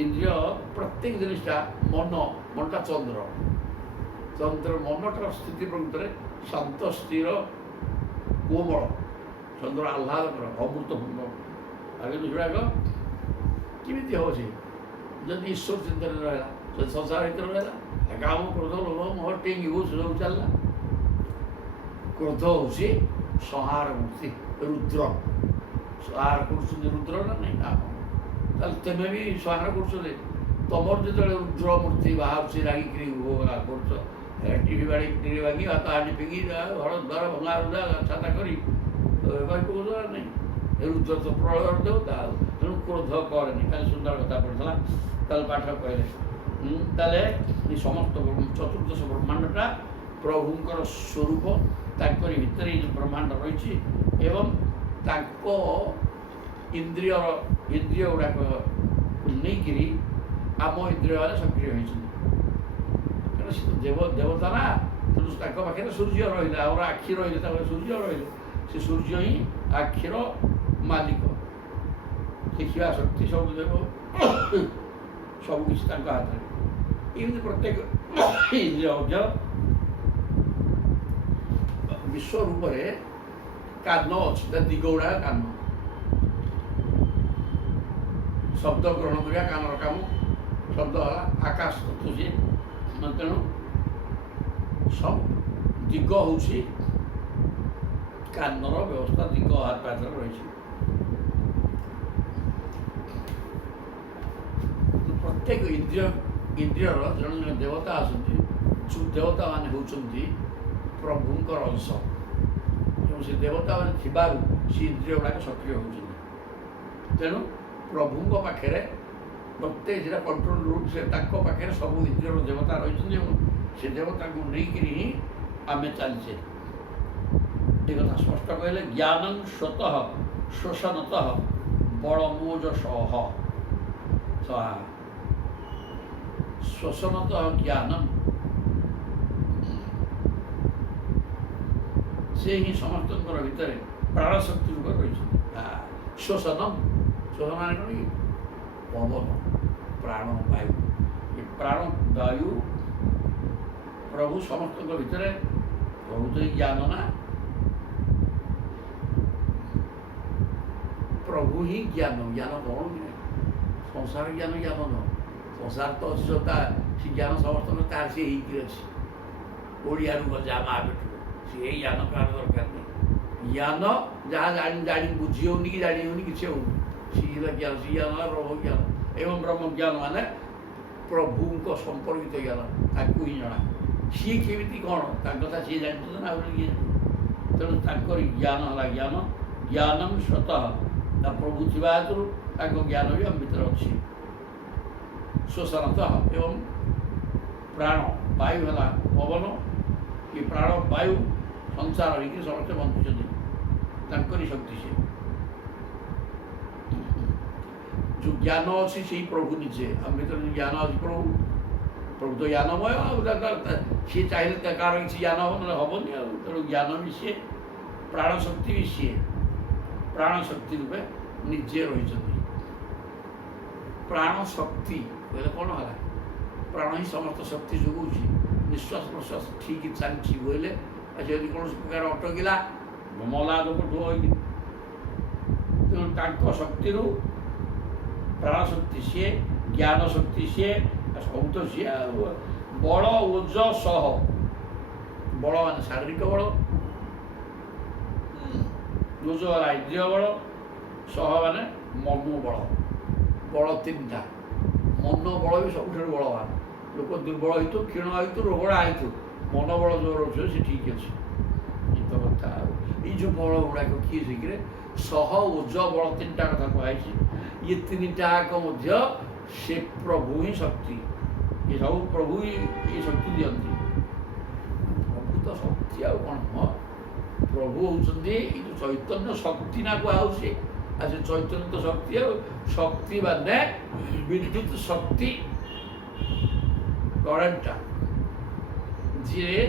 ଇନ୍ଦ୍ରିୟ ପ୍ରତ୍ୟେକ ଜିନିଷଟା ମନଟା ଚନ୍ଦ୍ର ମନଟାର ସ୍ଥିତି ପ୍ରକୃତରେ ଶାନ୍ତ, ସ୍ଥିର, କୋମଳ। ଚନ୍ଦ୍ର ଆହ୍ଲାଦକର, ଅମୃତପୂର୍ଣ୍ଣ। ଆଉ କିନ୍ତୁ ସେଗୁଡ଼ାକ କେମିତି ହେବ ସେ ଯଦି ଈଶ୍ୱର ଚିନ୍ତାରେ ରହିଲା, ଯଦି ସଂସାର ଭିତରେ ରହିଲା, କାମ, କ୍ରୋଧ, ଲୋଭ, ମୋହ, ଟିଙ୍ଗି ଭୂ ସବୁ ଚାଲିଲା। କ୍ରୋଧ ହେଉଛି ସଂହାର ମୂର୍ତ୍ତି, ରୁଦ୍ର ସଂହାର କରୁଛନ୍ତି। ରୁଦ୍ର ନା ନାହିଁ ନା? ତାହେଲେ ତେମେ ବି ସଂହାର କରୁଛନ୍ତି। ତମର ଯେତେବେଳେ ରୁଦ୍ର ମୂର୍ତ୍ତି ବାହାରୁଛି ରାଗିକିରି କରୁଛ, ଟିଭି ବାଡ଼ି ଟିଭି ଭାଙ୍ଗି ହାତ ହାଣ୍ଡି ଫିଙ୍ଗି ଘର ଦ୍ୱାର ଭଙ୍ଗା ରୁଜା ଛାତା କରି କହୁଛ ନାହିଁ। ରୁଦ୍ର ତ ପ୍ରଳୟର ଦେବତା, ତେଣୁ କ୍ରୋଧ କରେନି। ଖାଲି ସୁନ୍ଦର କଥା ପଡ଼ିଥିଲା, ତାହେଲେ ପାଠ କହିଲେ। ତାହେଲେ ଏ ସମସ୍ତ ଚତୁର୍ଦ୍ଦଶ ବ୍ରହ୍ମାଣ୍ଡଟା ପ୍ରଭୁଙ୍କର ସ୍ୱରୂପ। ତାଙ୍କରି ଭିତରେ ଏ ଯେଉଁ ବ୍ରହ୍ମାଣ୍ଡ ରହିଛି ଏବଂ ତାଙ୍କ ଇନ୍ଦ୍ରିୟ ଗୁଡ଼ାକ ନେଇକିରି ଆମ ଇନ୍ଦ୍ରିୟ ମାନେ ସକ୍ରିୟ ହୋଇଛନ୍ତି। କାରଣ ସେ ଦେବତା ନା, ତେଣୁ ତାଙ୍କ ପାଖରେ ସୂର୍ଯ୍ୟ ରହିଲେ, ଆମର ଆଖି ରହିଲେ, ତାପରେ ସୂର୍ଯ୍ୟ ରହିଲେ। ସେ ସୂର୍ଯ୍ୟ ହିଁ ଆଖିର ମାଲିକ, ଦେଖିବା ଶକ୍ତି ସବୁ ଦେବ, ସବୁକିଛି ତାଙ୍କ ହାତରେ। ଏମିତି ପ୍ରତ୍ୟେକ ଇନ୍ଦ୍ରିୟ ମଧ୍ୟ ବିଶ୍ୱରୂପରେ କାନ ଅଛି, ତା ଦିଗ ଗୁଡ଼ାକ କାନ। ଶବ୍ଦ ଗ୍ରହଣ କରିବା କାନର କାମ। ଶବ୍ଦ ହେଲା ଆକାଶ ତତ୍ତ୍ୱ ସିଏ। ତେଣୁ ସବୁ ଦିଗ ହେଉଛି କାନର ବ୍ୟବସ୍ଥା, ଦିଗ ହାତ ପାଖରେ ରହିଛି। ପ୍ରତ୍ୟେକ ଇନ୍ଦ୍ରିୟର ଜଣେ ଜଣେ ଦେବତା ଆସନ୍ତି। ଯେଉଁ ଦେବତାମାନେ ହେଉଛନ୍ତି ପ୍ରଭୁଙ୍କର ଅଂଶ। ତେଣୁ ସେ ଦେବତାମାନେ ଥିବାରୁ ସେ ଇନ୍ଦ୍ରିୟ ଗୁଡ଼ାକ ସକ୍ରିୟ ହେଉଛନ୍ତି। ତେଣୁ ପ୍ରଭୁଙ୍କ ପାଖରେ ପ୍ରତ୍ୟେକ ସେଟା କଣ୍ଟ୍ରୋଲ ରୁମ୍, ସେ ତାଙ୍କ ପାଖରେ ସବୁ ଇନ୍ଦ୍ରିୟର ଦେବତା ରହିଛନ୍ତି ଏବଂ ସେ ଦେବତାଙ୍କୁ ନେଇକିରି ହିଁ ଆମେ ଚାଲିଛେ। ଏ କଥା ସ୍ପଷ୍ଟ କହିଲେ। ଜ୍ଞାନଂ ସ୍ୱତଃ ଶୋଷଣତଃ ବଳମୋଜସଃ ଶୋଷଣତଃ ଜ୍ଞାନଂ। ସେ ହିଁ ସମସ୍ତଙ୍କର ଭିତରେ ପ୍ରାଣଶକ୍ତି ରୂପେ ରହିଛନ୍ତି। ଶୋଷଣମ୍, ଶୋଷଣ ମାନେ କ'ଣ କି? ପବନ, ପ୍ରାଣ ବାୟୁ। ଏ ପ୍ରାଣ ବାୟୁ ପ୍ରଭୁ ସମସ୍ତଙ୍କ ଭିତରେ। ପ୍ରଭୁ ତ ଜ୍ଞାନ ନା, ପ୍ରଭୁ ହିଁ ଜ୍ଞାନ। ଜ୍ଞାନ କ'ଣ କି? ସଂସାର ଜ୍ଞାନ ନୁହଁ। ସଂସାର ତ ଅଛି ସତା, ସେ ଜ୍ଞାନ ସମସ୍ତଙ୍କର ତାର ସେ ହେଇକି ଅଛି। ଓଡ଼ିଆରୁ ଗଜା ମା ପେଟରୁ ସିଏ ଜ୍ଞାନ କାହାର ଦରକାର ନାହିଁ। ଜ୍ଞାନ ଯାହା ଜାଣି ବୁଝି ହେଉନି କି ଜାଣି ହେଉନି କିଛି ହେଉନି, ସିଏ ହେଲା ଜ୍ଞାନ। ସେ ଜ୍ଞାନ ହେଲା ବ୍ରହ୍ମ ଜ୍ଞାନ। ଏବଂ ବ୍ରହ୍ମ ଜ୍ଞାନ ମାନେ ପ୍ରଭୁଙ୍କ ସମ୍ପର୍କିତ ଜ୍ଞାନ, ତାକୁ ହିଁ ଜଣା। ସିଏ କେମିତି କ'ଣ ତାଙ୍କ କଥା ସିଏ ଜାଣିଛନ୍ତି ନା ଆଉ କିଏ? ତେଣୁ ତାଙ୍କର ଜ୍ଞାନ ହେଲା ଜ୍ଞାନ। ଜ୍ଞାନମ୍ ସ୍ୱତଃ, ତା ପ୍ରଭୁ ଥିବା ହେତୁରୁ ତାଙ୍କ ଜ୍ଞାନ ବି ଆମ ଭିତରେ ଅଛି। ଶ୍ଵସନତଃ ଏବଂ ପ୍ରାଣ ବାୟୁ ହେଲା ପବନ, କି ପ୍ରାଣ ବାୟୁ ସଂସାର ହେଇକି ସମସ୍ତେ ବଞ୍ଚୁଛନ୍ତି, ତାଙ୍କରି ଶକ୍ତି ସେ। ଯେଉଁ ଜ୍ଞାନ ଅଛି ସେଇ ପ୍ରଭୁ ନିଜେ। ଆମ ଭିତରେ ଯେଉଁ ଜ୍ଞାନ ଅଛି ପ୍ରଭୁ ତ ଜ୍ଞାନମୟ। ଆଉ ସିଏ ଚାହିଁଲେ କାହାର କିଛି ଜ୍ଞାନ ହେବ, ନହେଲେ ହେବନି ଆଉ। ତେଣୁ ଜ୍ଞାନ ବି ସିଏ, ପ୍ରାଣ ଶକ୍ତି ବି ସିଏ। ପ୍ରାଣ ଶକ୍ତି ରୂପେ ନିଜେ ରହିଛନ୍ତି। ପ୍ରାଣ ଶକ୍ତି କହିଲେ କ'ଣ ହେଲା? ପ୍ରାଣ ହିଁ ସମସ୍ତ ଶକ୍ତି ଯୋଗାଉଛି। ନିଶ୍ୱାସ ପ୍ରଶ୍ୱାସ ଠିକ୍ ଚାଲିଛି ବୋଇଲେ, ଯଦି କୌଣସି ପ୍ରକାର ଅଟକିଲା ମଲା ଲୋକଠୁ ହୋଇକି। ତେଣୁ ତାଙ୍କ ଶକ୍ତିରୁ ପ୍ରାଣ ଶକ୍ତି ସିଏ, ଜ୍ଞାନ ଶକ୍ତି ସିଏ, ସବୁ ତ ସିଏ ଆଉ। ବଳ ଓଜ ସହ, ବଳ ମାନେ ଶାରୀରିକ ବଳ, ଓଜ ହେଲା ଇନ୍ଦ୍ରିୟ ବଳ, ସହ ମାନେ ମନୋବଳ। ବଳ ତିନିଟା। ମନୋବଳ ବି ସବୁଠାରୁ ବଳବାନ। ଲୋକ ଦୁର୍ବଳ ହେଇଥିବ, କ୍ଷୀଣ ହେଇଥିବ, ରୋଗଡ଼ା ହେଇଥିବ, ମନୋବଳ ଯେଉଁ ରହୁଛି ସେ ଠିକ୍ ଅଛି। ଏ ତ କଥା ଆଉ। ଏଇ ଯେଉଁ ବଳ ଗୁଡ଼ାକ କିଏ ଶିଖିଲେ? ସହ ଓଜ ବଳ ତିନିଟା କଥା କୁହାଯାଇଛି। ଇଏ ତିନିଟା ଯାକ ମଧ୍ୟ ସେ ପ୍ରଭୁ ହିଁ ଶକ୍ତି। ଏ ସବୁ ପ୍ରଭୁ ହିଁ ଏ ଶକ୍ତି ଦିଅନ୍ତି। ପ୍ରଭୁ ତ ଶକ୍ତି ଆଉ କ'ଣ? ହଁ, ପ୍ରଭୁ ହେଉଛନ୍ତି ଏଇ ଯେଉଁ ଚୈତନ୍ୟ ଶକ୍ତି ନା କୁହାହେଉଛି। ଆଉ ସେ ଚୈତନ୍ୟ ତ ଶକ୍ତି। ଆଉ ଶକ୍ତି ମାନେ ବିଦ୍ୟୁତ ଶକ୍ତି, କରେଣ୍ଟଟା ଯିଏ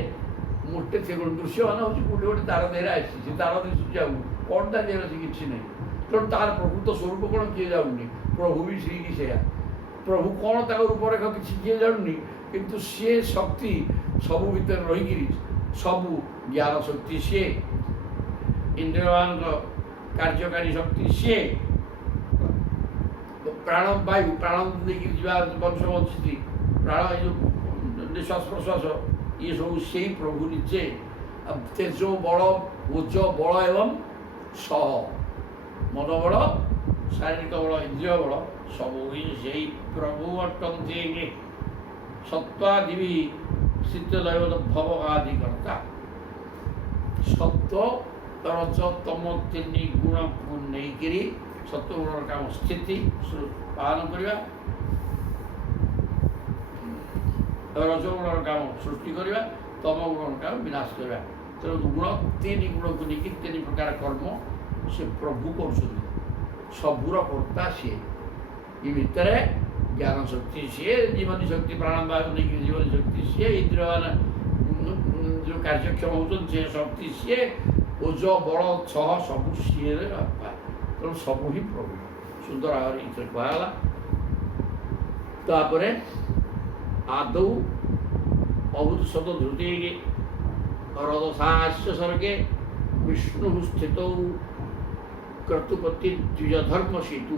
ମୋଟେ ଦୃଶ୍ୟମାନ ହେଉଛି କୋଉଠି ଗୋଟେ ତାର ଦେହରେ ଆସିଛି, ସେ ତାର ଦିଶୁଛି ଆଉ କ'ଣଟା ଦେହରେ ଅଛି କିଛି ନାହିଁ। ତେଣୁ ତାର ପ୍ରକୃତ ସ୍ୱରୂପ କ'ଣ କିଏ ଜାଣୁନି। ପ୍ରଭୁ ବି ସେଇ ସେୟା। ପ୍ରଭୁ କ'ଣ ତାଙ୍କ ରୂପରେଖ କିଛି କିଏ ଜାଣୁନି, କିନ୍ତୁ ସିଏ ଶକ୍ତି ସବୁ ଭିତରେ ରହିକିରି ସବୁ। ଜ୍ଞାନ ଶକ୍ତି ସିଏ, ଇନ୍ଦ୍ରିୟମାନଙ୍କ କାର୍ଯ୍ୟକାରୀ ଶକ୍ତି ସିଏ, ପ୍ରାଣ ବାୟୁ ପ୍ରାଣ ଦେଇକି ଯିବା ବଂଶ ବଞ୍ଚିଛି, ପ୍ରାଣ ଏ ଯେଉଁ ନିଶ୍ୱାସ ପ୍ରଶ୍ୱାସ ଇଏ ସବୁ ସେଇ ପ୍ରଭୁ ନିଜେ। ତେଜ ବଳ, ଓଜ ବଳ ଏବଂ ସହ ମନୋବଳ, ଶାରୀରିକ ବଳ, ଇନ୍ଦ୍ରିୟ ବଳ ସବୁ ହିଁ ସେଇ ପ୍ରଭୁ ଅଟନ୍ତି। ସତ୍ୱାଦିବି ଶୀତଦୈବ ଭବ ଆଦି କର୍ତ୍ତା। ସତ୍ୱ ରଜ ତମ ତିନି ଗୁଣକୁ ନେଇକିରି ସତ୍ୱଗୁଣର କାମ ସ୍ଥିତି ପାଳନ କରିବା, ରଜଗୁଣର କାମ ସୃଷ୍ଟି କରିବା, ତମ ଗୁଣର କାମ ବିନାଶ କରିବା। ତେଣୁ ଗୁଣ ତିନି ଗୁଣକୁ ନେଇକି ତିନି ପ୍ରକାର କର୍ମ ସେ ପ୍ରଭୁ କରୁଛନ୍ତି। ସବୁର କର୍ତ୍ତା ସିଏ। ଏ ଭିତରେ ଜ୍ଞାନ ଶକ୍ତି ସିଏ, ଜୀବନୀ ଶକ୍ତି ପ୍ରାଣବାୟୁ ନେଇକି ଜୀବନୀ ଶକ୍ତି ସିଏ, ଇନ୍ଦ୍ରିୟମାନେ ଯେଉଁ କାର୍ଯ୍ୟକ୍ଷମ ହେଉଛନ୍ତି ସେ ଶକ୍ତି ସିଏ, ଓଜ ବଳ ସହ ସବୁ ସିଏରେ ବାପା। ତେଣୁ ସବୁ ହିଁ ପ୍ରଭୁ। ସୁନ୍ଦର ଭାବରେ ଏଥିରେ କୁହାଗଲା। ତାପରେ ଆଦୌ ଅଭୂତ ଶବ୍ଦ ଧୃତି ରଦଶାସ୍ୟ ସ୍ୱର୍ଗେ ବିଷ୍ଣୁ ସ୍ଥିତ କ୍ରତୁପତି ଦ୍ୱିଜଧର୍ମ ସେତୁ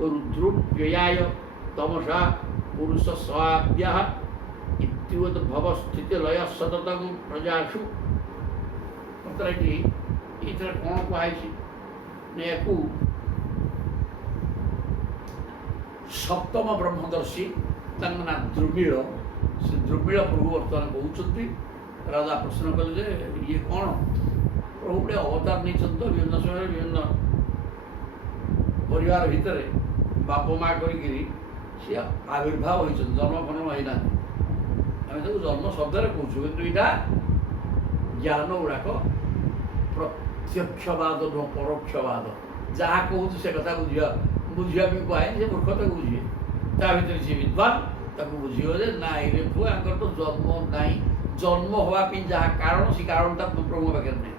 ରୁଦ୍ରୁବ୍ୟୟାୟ ତମସା ପୁରୁଷ ସ୍ୱାବ୍ୟ ଇତ୍ୟୁତ ଭବ ସ୍ଥିତି ଲୟ ସତତଂ ପ୍ରଜାସୁ। ଏଥିରେ କ'ଣ କୁହାଯାଇଛି? ୟାକୁ ସପ୍ତମ ବ୍ରହ୍ମଦର୍ଶୀ, ତାଙ୍କ ନାଁ ଦ୍ରୁମିଳ। ସେ ଦ୍ରୁମିଳ ପ୍ରଭୁ ବର୍ତ୍ତମାନ କହୁଛନ୍ତି। ରାଜା ପ୍ରଶ୍ନ କଲେ ଯେ ଇଏ କ'ଣ? ପ୍ରଭୁ ଗୋଟେ ଅବତାର ନେଇଛନ୍ତି ତ ବିଭିନ୍ନ ସମୟରେ ବିଭିନ୍ନ ପରିବାର ଭିତରେ ବାପ ମା କରିକିରି ସିଏ ଆବିର୍ଭାବ ହୋଇଛନ୍ତି, ଜନ୍ମ ଫନ୍ମ ହେଇନାହାନ୍ତି। ଆମେ ତାକୁ ଜନ୍ମ ଶବ୍ଦରେ କହୁଛୁ, କିନ୍ତୁ ଏଇଟା ଜ୍ଞାନ ଗୁଡ଼ାକ ପ୍ରତ୍ୟକ୍ଷବାଦ ନୁହଁ, ପରୋକ୍ଷବାଦ। ଯାହା କହୁଛୁ ସେ କଥା ବୁଝିବା ପାଇଁ କୁହାହେଇନି। ସେ ମୂର୍ଖ ତାକୁ ବୁଝିବେ। ତା ଭିତରେ ଯିଏ ବିଦ୍ୱାନ ତାକୁ ବୁଝିବ ଯେ ନାଇଁ ରେ ପୁଅ, ଆଙ୍କର ତ ଜନ୍ମ ନାହିଁ। ଜନ୍ମ ହେବା ପାଇଁ ଯାହା କାରଣ, ସେ କାରଣଟା ପ୍ରଭୁଙ୍କ ପାଖରେ ନାହିଁ।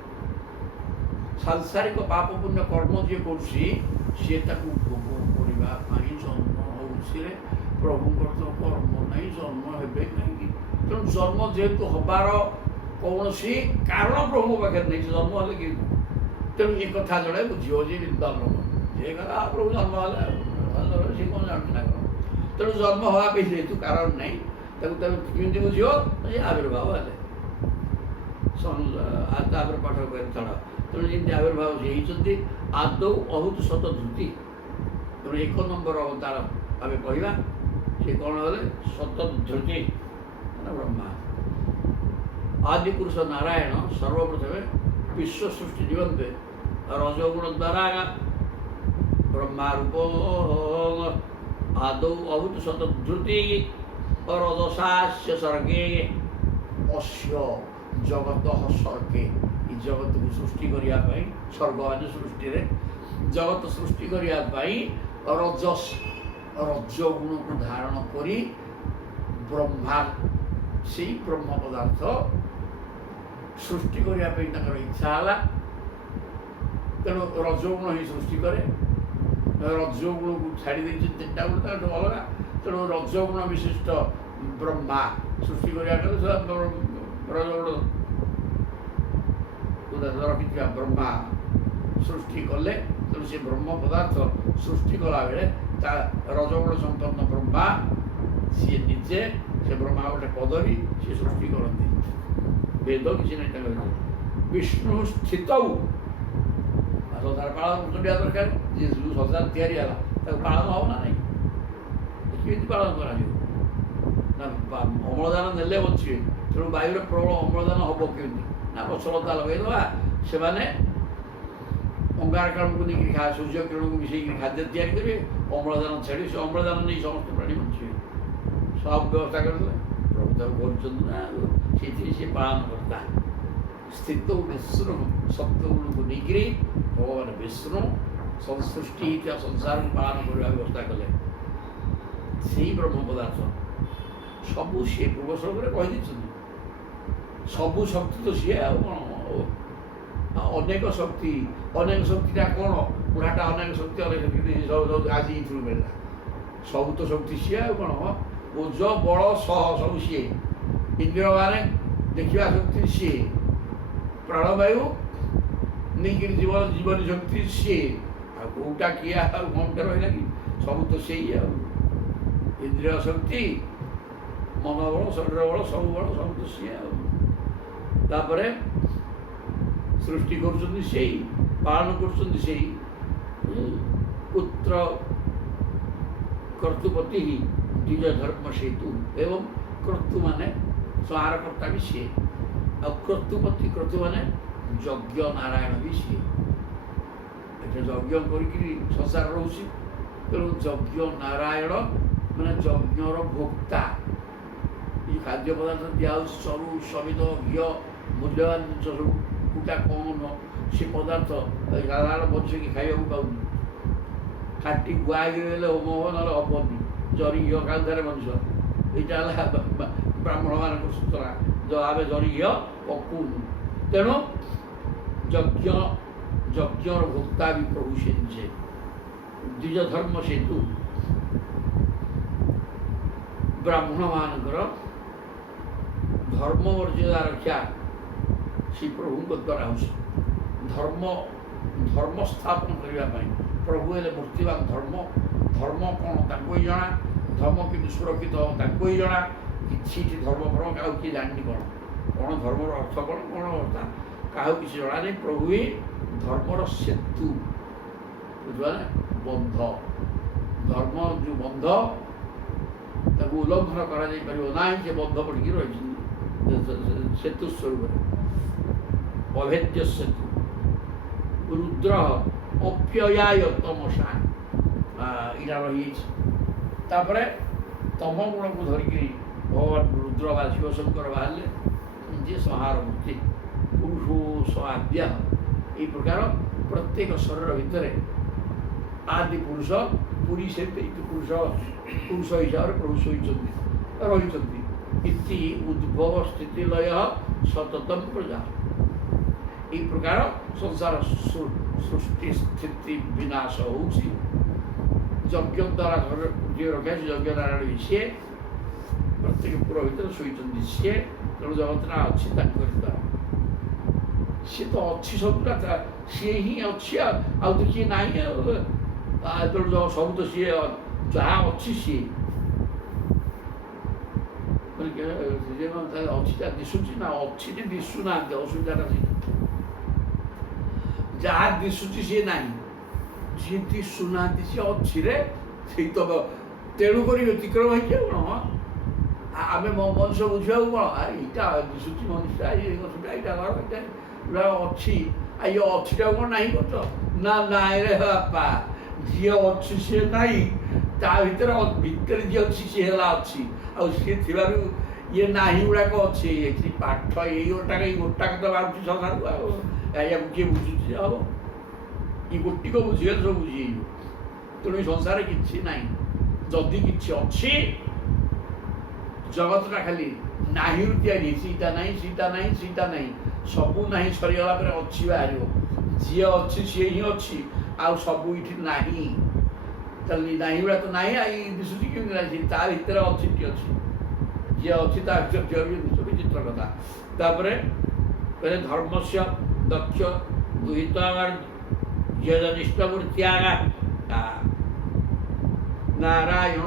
ସାଂସାରିକ ପାପ ପୁଣ୍ୟ କର୍ମ ଯିଏ କରୁଛି ସିଏ ତାକୁ ଭୋଗ କରିବା ପାଇଁ ଜନ୍ମ ହେଉଛି। ପ୍ରଭୁଙ୍କର ତ କର୍ମ ନାହିଁ, ଜନ୍ମ ହେବେ କାହିଁକି? ତେଣୁ ଜନ୍ମ ଯେହେତୁ ହେବାର କୌଣସି କାରଣ ପ୍ରଭୁଙ୍କ ପାଖରେ ନାହିଁ, ସେ ଜନ୍ମ ହେଲେ କି? ତେଣୁ ଏ କଥା ଜଣେ ବୁଝିବ ଯେ ବିଦ୍ୱାନ ଯିଏ କଥା ପ୍ରଭୁ ଜନ୍ମ ହେଲେ ସେ କ'ଣ ଜାଣୁଛି ନା କ'ଣ? ତେଣୁ ଜନ୍ମ ହେବା ପାଇଁ ଯେହେତୁ କାରଣ ନାହିଁ, ତାକୁ କେମିତି ବୁଝିବ? ସେ ଆବିର୍ଭାବ ହେଲେ। ତାପରେ ପାଠ କରି ଛାଡ଼। ତେଣୁ ଯେମିତି ଆବିର୍ଭାବ ସେ ହେଇଛନ୍ତି ଆଦୌ ଅହୁତ ଶତ ଧୃତି। ତେଣୁ 1 ନମ୍ବର ଅବତାର ଆମେ କହିବା ସେ କ'ଣ ହେଲେ ଶତ ଧୃତି ମାନେ ବ୍ରହ୍ମା। ଆଦି ପୁରୁଷ ନାରାୟଣ ସର୍ବପ୍ରଥମେ ବିଶ୍ୱ ସୃଷ୍ଟି ନିମନ୍ତେ ରଜଗୁଣ ଦ୍ୱାରା ବ୍ରହ୍ମା ରୂପ ଆଦୌ ଅହୁତ ଶତ ଧୃତି ରଜସାସ୍ୟ ସ୍ୱର୍ଗେ ଅସ୍ୟ ଜଗତ ସ୍ୱର୍ଗେ। ଏ ଜଗତକୁ ସୃଷ୍ଟି କରିବା ପାଇଁ ସ୍ୱର୍ଗ ମାନେ ସୃଷ୍ଟିରେ ଜଗତ ସୃଷ୍ଟି କରିବା ପାଇଁ ରଜଗୁଣକୁ ଧାରଣ କରି ବ୍ରହ୍ମା ସେଇ ବ୍ରହ୍ମ ପଦାର୍ଥ ସୃଷ୍ଟି କରିବା ପାଇଁ ତାଙ୍କର ଇଚ୍ଛା ହେଲା। ତେଣୁ ରଜଗୁଣ ହିଁ ସୃଷ୍ଟି କରେ। ରଜଗୁଣକୁ ଛାଡ଼ି ଦେଇଛନ୍ତି 3ଟା ଗୁଣ ତାଠୁ ଅଲଗା। ତେଣୁ ରଜଗୁଣ ବିଶିଷ୍ଟ ବ୍ରହ୍ମା ସୃଷ୍ଟି କରିବା ରଜଗୁଣ ରଖିଥିବା ବ୍ରହ୍ମା ସୃଷ୍ଟି କଲେ। ତେଣୁ ସେ ବ୍ରହ୍ମ ପଦାର୍ଥ ସୃଷ୍ଟି କଲାବେଳେ ତା ରଜଗୁଣ ସମ୍ପନ୍ନ ବ୍ରହ୍ମା ସିଏ ନିଜେ ସେ ବ୍ରହ୍ମା ଗୋଟେ ପଦବୀ ସିଏ ସୃଷ୍ଟି କରନ୍ତି। ବେଦ କିଛି ନାହିଁ ତାଙ୍କ ଭିତରେ। ବିଷ୍ଣୁ ସ୍ଥିତ ସଂସାର ପାଳନ କରିବା ଦରକାର। ଯିଏ ଯେଉଁ ସଂସାର ତିଆରି ହେଲା ତାକୁ ପାଳନ ହେବ ନା ନାହିଁ? କେମିତି ପାଳନ କରାଯିବ? ନା ଅମ୍ଳଜାନ ନେଲେ ବଞ୍ଚିବେ। ତେଣୁ ବାୟୁରେ ପ୍ରବଳ ଅମ୍ଳଜାନ ହେବ କେମିତି? ନା ଗଛଲତା ଲଗାଇଦେବା। ସେମାନେ ଅଙ୍ଗାରକାମ୍ଳକୁ ନେଇକରି ସୂର୍ଯ୍ୟ କିରଣକୁ ମିଶାଇକି ଖାଦ୍ୟ ତିଆରି କରିବେ। ଅମ୍ଳଜାନ ଛାଡ଼ି ସେ ଅମ୍ଳଜାନ ନେଇ ସମସ୍ତ ପ୍ରାଣୀ ବଞ୍ଚିବେ। ସବୁ ବ୍ୟବସ୍ଥା କରିଦେଲେ। ପ୍ରଭୁ ତାକୁ କରୁଛନ୍ତି ନା ସେଇଥିରେ ସେ ପାଳନ କର୍ତ୍ତା। ସ୍ଥିତ ବିଷ୍ଣୁ ସପ୍ତଗୁଣକୁ ନେଇକରି ଭଗବାନ ବିଷ୍ଣୁ ସୃଷ୍ଟି ହେଇଥିବା ସଂସାରକୁ ପାଳନ କରିବା ବ୍ୟବସ୍ଥା କଲେ। ସେଇ ବ୍ରହ୍ମ ପଦାର୍ଥ ସବୁ ସିଏ ପୂର୍ବ ଶ୍ଲୋକରେ କହିଦେଇଛନ୍ତି। ସବୁ ଶକ୍ତି ତ ସିଏ ଆଉ କ'ଣ? ଅନେକ ଶକ୍ତିଟା କ'ଣ? ବୁଢ଼ାଟା ଅନେକ ଶକ୍ତି ଆଜି ଏଇଥିରୁ ମିଳିଲା। ସବୁ ତ ଶକ୍ତି ସିଏ ଆଉ କ'ଣ? ଓଜ ବଳ ସହ ସବୁ ସିଏ। ଇନ୍ଦ୍ରିୟମାନେ ଦେଖିବା ଶକ୍ତି ସିଏ। ପ୍ରାଣବାୟୁ ନେଇକିରି ଜୀବନୀ ଶକ୍ତି ସିଏ। ଆଉ କେଉଁଟା କିଏ ଆଉ କଣଟା ରହିଲା କି? ସବୁ ତ ସେଇ ଆଉ। ଇନ୍ଦ୍ରିୟ ଶକ୍ତି, ମନୋବଳ, ଶରୀର ବଳ, ସବୁ ବଳ ସବୁ ତ ସିଏ ଆଉ। ତାପରେ ସୃଷ୍ଟି କରୁଛନ୍ତି ସେଇ, ପାଳନ କରୁଛନ୍ତି ସେଇ। ପୁତ୍ର କର୍ତ୍ତୃପତି ଦ୍ୱିଜ ଧର୍ମ ସେତୁ ଏବଂ କର୍ତ୍ତୃ ମାନେ ସଂହାରକର୍ତ୍ତା ବି ସିଏ। ଆଉ କର୍ତ୍ତୃପତି ମାନେ ଯଜ୍ଞ ନାରାୟଣ ବି ସିଏ। ଏଠି ଯଜ୍ଞ କରିକିରି ସଂସାର ରହୁଛି। ତେଣୁ ଯଜ୍ଞ ନାରାୟଣ ମାନେ ଯଜ୍ଞର ଭୋକ୍ତା। ଏ ଖାଦ୍ୟ ପଦାର୍ଥ ଦିଆହେଉଛି ସରୁ ସମିତ ଘିଅ ମୂଲ୍ୟବାନ ଜିନିଷ ସବୁ କୋଉଟା କ'ଣ ନୁହଁ ସେ ପଦାର୍ଥ ସାଧାରଣ ମଣିଷକି ଖାଇବାକୁ ପାଉନି। ଖାଟି ଗୁଆ ହେଇଗଲେ ହୋମ ହେବ, ନହେଲେ ହେବନି। ଜରି ଘିଅ ଖାଉଥାଏ ମଣିଷ। ଏଇଟା ହେଲା ବ୍ରାହ୍ମଣମାନଙ୍କର ସୂଚନା। ଆମେ ଜରି ଘିଅ ପକଉନୁ। ତେଣୁ ଯଜ୍ଞର ଭୋକ୍ତା ବି ପ୍ରଭୁ ସେ ନିଜେ। ଦ୍ୱିଜ ଧର୍ମ ସେତୁ ବ୍ରାହ୍ମଣମାନଙ୍କର ଧର୍ମ ମର୍ଯ୍ୟାଦା ରକ୍ଷା ସେ ପ୍ରଭୁଙ୍କ ଦ୍ୱାରା ହେଉଛି। ଧର୍ମ ସ୍ଥାପନ କରିବା ପାଇଁ ପ୍ରଭୁ ହେଲେ ମୂର୍ତ୍ତିବାନ। ଧର୍ମ କ'ଣ ତାଙ୍କୁ ହିଁ ଜଣା। ଧର୍ମ କିନ୍ତୁ ସୁରକ୍ଷିତ ହେବ ତାଙ୍କୁ ହିଁ ଜଣା। କିଛି ଧର୍ମ କାହାକୁ କିଏ ଜାଣିନି। କ'ଣ ଧର୍ମର ଅର୍ଥ କ'ଣ ଅର୍ଥ କାହାକୁ କିଛି ଜଣା ନାହିଁ। ପ୍ରଭୁ ହିଁ ଧର୍ମର ସେତୁ, ବୁଝିପାରିଲେ? ବନ୍ଧ। ଧର୍ମ ଯେଉଁ ବନ୍ଧ ତାକୁ ଉଲ୍ଲଙ୍ଘନ କରାଯାଇପାରିବ ନାହିଁ। ସେ ବନ୍ଧ ପଡ଼ିକି ରହିଛନ୍ତି ସେତୁ ସ୍ୱରୂପରେ। ଅଭେଦ୍ୟ ସେତୁ। ରୁଦ୍ର ଅପ୍ୟୟାୟ ତମସା ଏଇଟା ରହିଯାଇଛି। ତାପରେ ତମ ଗୁଣକୁ ଧରିକିରି ଭଗବାନ ରୁଦ୍ର ବା ଶିବଶଙ୍କର ବାହାରିଲେ ଯିଏ ସଂହାର ମୂର୍ତ୍ତି। ପୁରୁଷ ଆଦ୍ୟ ଏହି ପ୍ରକାର ପ୍ରତ୍ୟେକ ଶରୀର ଭିତରେ ଆଦି ପୁରୁଷ ପୁରୀ ସେମିତି ପୁରୁଷ ହିସାବରେ ପ୍ରଭୁ ରହିଛନ୍ତି। ଇତି ଉଦ୍ଭବ ସ୍ଥିତି ଲୟ ସତତଂ ପ୍ରଜା। ଏହି ପ୍ରକାର ସଂସାର ସୃଷ୍ଟି ସ୍ଥିତି ବିନାଶ ହେଉଛି ଯଜ୍ଞ ଦ୍ୱାରା। ଯିଏ ରଖା ଯଜ୍ଞ ନାରାୟଣ ବି ସିଏ। ପ୍ରତ୍ୟେକ ପୁର ଭିତରେ ଶୋଇଛନ୍ତି ସିଏ। ତେଣୁ ଜଗତଟା ଅଛି ତାଙ୍କରି ଦ୍ୱାରା। ସିଏ ତ ଅଛି ସବୁଟା, ସିଏ ହିଁ ଅଛି। ଆଉ ତ କିଏ ନାହିଁ। ତେଣୁ ସବୁ ତ ସିଏ, ଯାହା ଅଛି ସିଏ। ତାହେଲେ ଅଛିଟା ଦିଶୁଛି ନା ଅଛିଟି ଦିଶୁନାହାନ୍ତି, ଅସୁବିଧାଟା ସେଇଟା। ଯାହା ଦିଶୁଛି ସିଏ ନାହିଁ, ଯିଏ ଦିଶୁନାହାନ୍ତି ସିଏ ଅଛିରେ, ସେଇ ତ ତେଣୁକରି ବ୍ୟତିକ୍ରମ ହେଇଛି ଆଉ କ'ଣ। ଆମେ ମଣିଷ ବୁଝିବାକୁ କ'ଣ, ଏଇଟା ଦିଶୁଛି ମଣିଷଟା, ଏଇ ଗଛଟା, ଏଇଟା ଘର, ଏଇଟା ଅଛି, ଇଏ ଅଛିଟାକୁ କ'ଣ ନାହିଁ କରୁଛ ନା? ନାଇଁ ରେ ବାପା, ଯିଏ ଅଛି ସିଏ ନାହିଁ, ତା ଭିତରେ ଭିତରେ ଯିଏ ଅଛି ସିଏ ହେଲା ଅଛି, ଆଉ ସିଏ ଥିବାରୁ ଇଏ ନାହିଁ ଗୁଡ଼ାକ ଅଛି। ଏଠି ପାଠ ଏଇ ଗୋଟାକ ତ ବାହାରୁଛି ସଂସାରକୁ, ଆଉ ଏହାକୁ କିଏ ବୁଝୁଛି ହବ? ଏଇ ଗୋଟିକ ବୁଝିଗଲେ ସବୁ ବୁଝି ହେଇଯିବ। ତେଣୁ ଏ ସଂସାରରେ କିଛି ନାହିଁ। ଯଦି କିଛି ଅଛି, ଜଗତଟା ଖାଲି ନାହିଁରୁ ତିଆରି ହେଇଛି। ସେଇଟା ନାହିଁ, ସେଇଟା ନାହିଁ, ସେଇଟା ନାହିଁ, ସବୁ ନାହିଁ, ସରିଗଲା ପରେ ଅଛି ବାହାରିବ। ଯିଏ ଅଛି ସିଏ ହିଁ ଅଛି, ଆଉ ସବୁ ଏଇଠି ନାହିଁ। ତାହେଲେ ନାହିଁ ଗୁଡ଼ା ତ ନାହିଁ, ଆଉ ଦିଶୁଛି କେମିତି ନାହିଁ? ତା ଭିତରେ ଅଛିଟି ଅଛି, ଯିଏ ଅଛି ତା ଭିତରେ ଦିଶୁ। ବିଚିତ୍ର କଥା। ତାପରେ କହିଲେ ଧର୍ମସ୍ୟ ଦକ୍ଷ ଦୁହିତ ଯନିଷ୍ଠ ମୂର୍ତ୍ତ୍ୟାଗା ନାରାୟଣ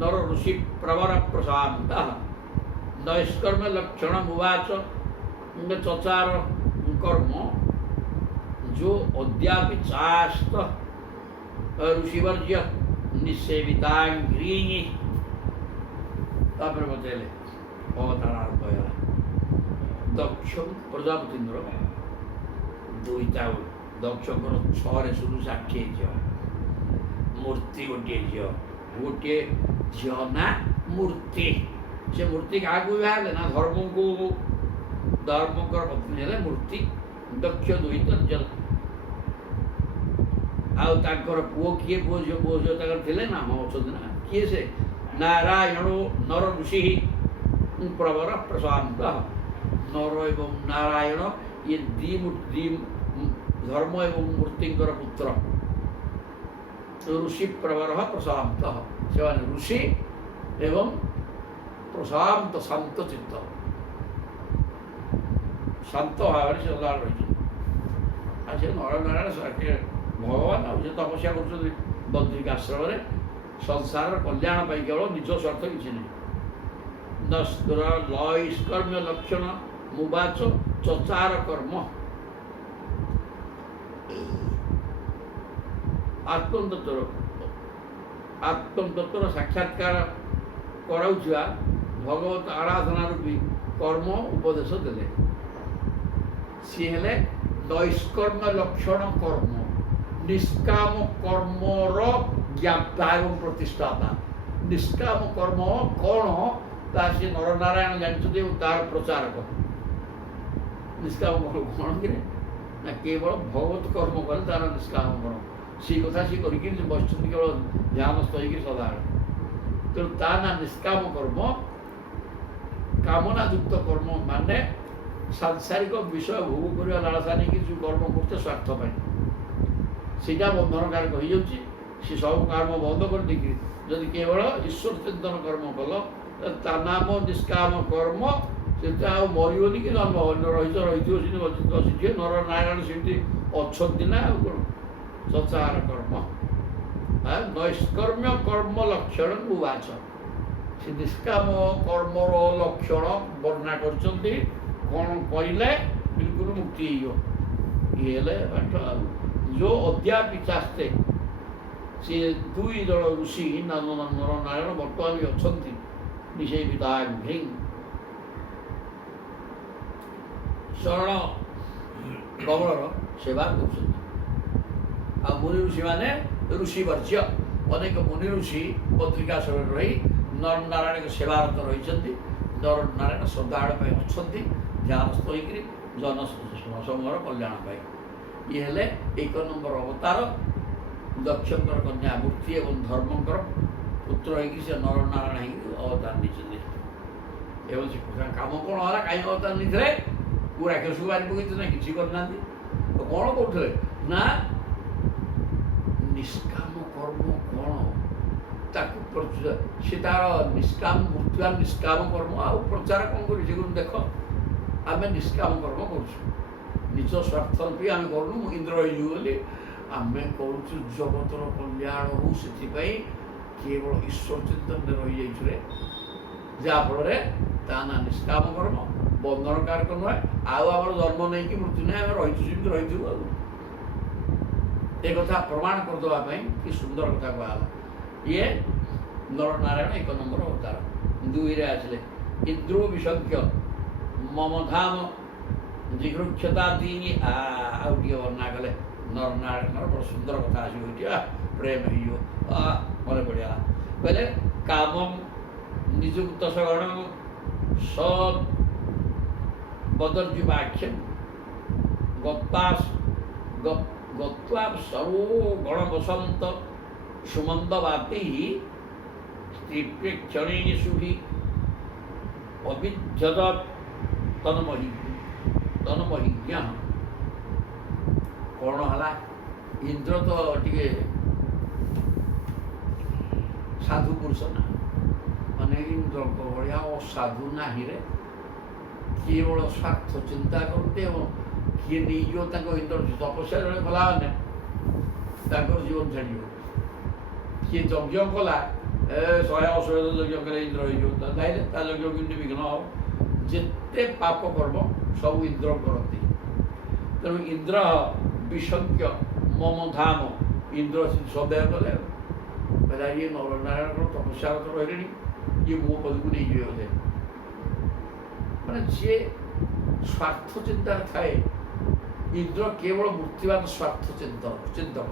ନର ଋଷି ପ୍ରବର ପ୍ରଶାନ୍ତ ନୈଷ୍କର୍ମ ଲକ୍ଷଣ ମୁବାଚ ଚଚାର कर्म जो अद्यापि चास्त ऋषिवर्य निसेवितांग्री तापर बतेले अवतार आरंभ होला दक्ष प्रजापतिन्द्र दुईटा दक्षଙ୍କର 6 सुरु 60 झिଅ मूर्ति गोटे झिଅ ना मूर्ति से मूर्ति क्या बाहर ना धर्म को धर्मकर पत्नी है मूर्ति दक्ष दुईत जल आउर पुओ किए पुओ झील थे ना हाँ अच्छा ना किए से नारायण नर ऋषि प्रवर प्रशांत नर एवं नारायण ये दी धर्म एवं मूर्तिंकर पुत्र ऋषि प्रवर प्रशांत से ऋषि एवं प्रशांत शांत चित्त शांत भाव से सदा रही नर नारायण भगवान आज तपस्या कर बद्रिक आश्रम संसार कल्याण केवल निज स्वार्थ किसी नहीं नैष्कर्म्य लक्षण मुबाच चचार कर्म आत्मतत्वर साक्षात्कार कराउछिया भगवत आराधना रूपी कर्म उपदेश देले सी हेले नैष्कर्म्य लक्षण कर्म निष्काम कर्मर ज्ञाता एवं प्रतिष्ठाता निष्काम कर्म कौन सी नर नारायण जानते तार प्रचारक निष्काम कर्म कौन कि ना केवल भगवत कर्म कले तार निष्काम कर्म सी कथा सी करके बस केवल ध्यान स्थल सदा तेणु ता ना निष्काम कर्म कामना युक्त कर्म माने सांसारिक विषय भोग करने लालसा नहीं जो कर्म करते स्वार्थ पाई सीटा बंधन कारक हो जाऊँगी सी सब कर्म बंद कर देखिए जदि केवल ईश्वर चिंतन कर्म कल ता नाम निष्काम कर्म से मरबनी कि जन्म रही नर नारायण से अच्छा ना कौन संसार कर्म नैष्कर्म्य कर्म लक्षण उवाच से निष्काम कर्मर लक्षण वर्णना कर कौन कहले बिल्कुल मुक्ति ये जो अद्यापि चास्ते सी दुई जन ऋषि नर नारायण बर्तमान भी अच्छा निषेविता शरण कमलर सेवा कर मुनि ऋषि माने ऋषि वर्ज्य अनेक मुनि ऋषि पत्रिकाश्रम रही नर नारायण सेवारत रही नर नारायण सदाड़ अच्छा ध्यानस्थ होकर जन समूहर कल्याण पाए ये हेले एक नंबर अवतार दक्षकर कन्या मूर्ति एवं धर्मकर पुत्र से नर नारायण अवतार नहीं कम कौन है कहीं अवतार नहीं थे पूरा केस बारी पकई ना कि करना कौन कौन ना निष्काम कर्म कौन से तार निष्काम मूर्ति निष्काम कर्म आ प्रचार कौन कर देख आम निष्काम कर्म कर निज स्वार्थ भी आम करूँ इंद्र बोली आम कर जगतर कल्याण हो से केवल ईश्वर चिंतन रही जाए जहाँफल ତା ନା ନିଷ୍କାମ କର୍ମ, ବନ୍ଧନକାରକ ନୁହେଁ। ଆଉ ଆମର ଜନ୍ମ ନେଇକି ମୃତ୍ୟୁ ନାହିଁ, ଆମେ ରହିଛୁ ସେମିତି ରହିଥିବୁ। ଆଉ ଏ କଥା ପ୍ରମାଣ କରିଦେବା ପାଇଁ କି ସୁନ୍ଦର କଥା କୁହାହେଲା। ଇଏ ନରନାରାୟଣ 1 ନମ୍ବର ଅବତାର। 2ରେ ଆସିଲେ ଇନ୍ଦ୍ରୋ ବିସଂଖ୍ୟ ମମଧାମ ଜିଘୃକ୍ଷତା 3। ଆଉ ଟିକେ ବର୍ଣ୍ଣନା କଲେ ନରନାରାୟଣଙ୍କର ବଡ଼ ସୁନ୍ଦର କଥା ଆସିବ ଏଠି। ପ୍ରେମ ହେଇଯିବ, ମନେ ପଡ଼ିଗଲା। କହିଲେ କାମଂ ନିଯୁକ୍ତ ସଗଣ ସଦ୍ ବଦର୍ଜୁବାଖ୍ୟମ୍ ଗତ୍ୱା ସର୍ବ ଗଣ ବସନ୍ତ ସୁମନ୍ଦ ବାପି ସ୍ତ୍ରୀପ୍ରେକ୍ଷଣେଷୁ ହି ଅବିଧ୍ୟତ ତନ୍ମହିଜ୍ଞ। କ'ଣ ହେଲା? ଇନ୍ଦ୍ର ତ ଟିକେ ସାଧୁ ପୁରୁଷ ନା, ମାନେ ଇନ୍ଦ୍ରଙ୍କ ଭଳିଆ ଅସାଧୁ ନାହିଁରେ। କେବଳ ସ୍ୱାର୍ଥ ଚିନ୍ତା କରନ୍ତି ଏବଂ କିଏ ନେଇଯିବ ତାଙ୍କ ଇନ୍ଦ୍ର ତପସ୍ୟା ଜଣେ କଲା ମାନେ ତାଙ୍କର ଜୀବନ ଛାଡ଼ିଯିବ। କିଏ ଯଜ୍ଞ କଲା, 100 ଯଜ୍ଞ କଲେ ଇନ୍ଦ୍ର ହେଇଯିବ, ତାହେଲେ ତା ଯଜ୍ଞ କେମିତି ବିଘ୍ନ ହେବ? ଯେତେ ପାପ କର୍ମ ସବୁ ଇନ୍ଦ୍ର କରନ୍ତି। ତେଣୁ ଇନ୍ଦ୍ର ବିସଂଖ୍ୟ ମମ ଧାମ, ଇନ୍ଦ୍ର ସଦେହ କଲେ କହିଲା ଇଏ ନରନାରାୟଣଙ୍କର ତପସ୍ୟାରତ ରହିଲେଣି, ଇଏ ମୋ ପଦକୁ ନେଇଯିବେ ବୋଧେ। ମାନେ ଯିଏ ସ୍ୱାର୍ଥ ଚିନ୍ତାରେ ଥାଏ, ଇନ୍ଦ୍ର କେବଳ ମୂର୍ତ୍ତିବାନ ସ୍ୱାର୍ଥ ଚିନ୍ତକ।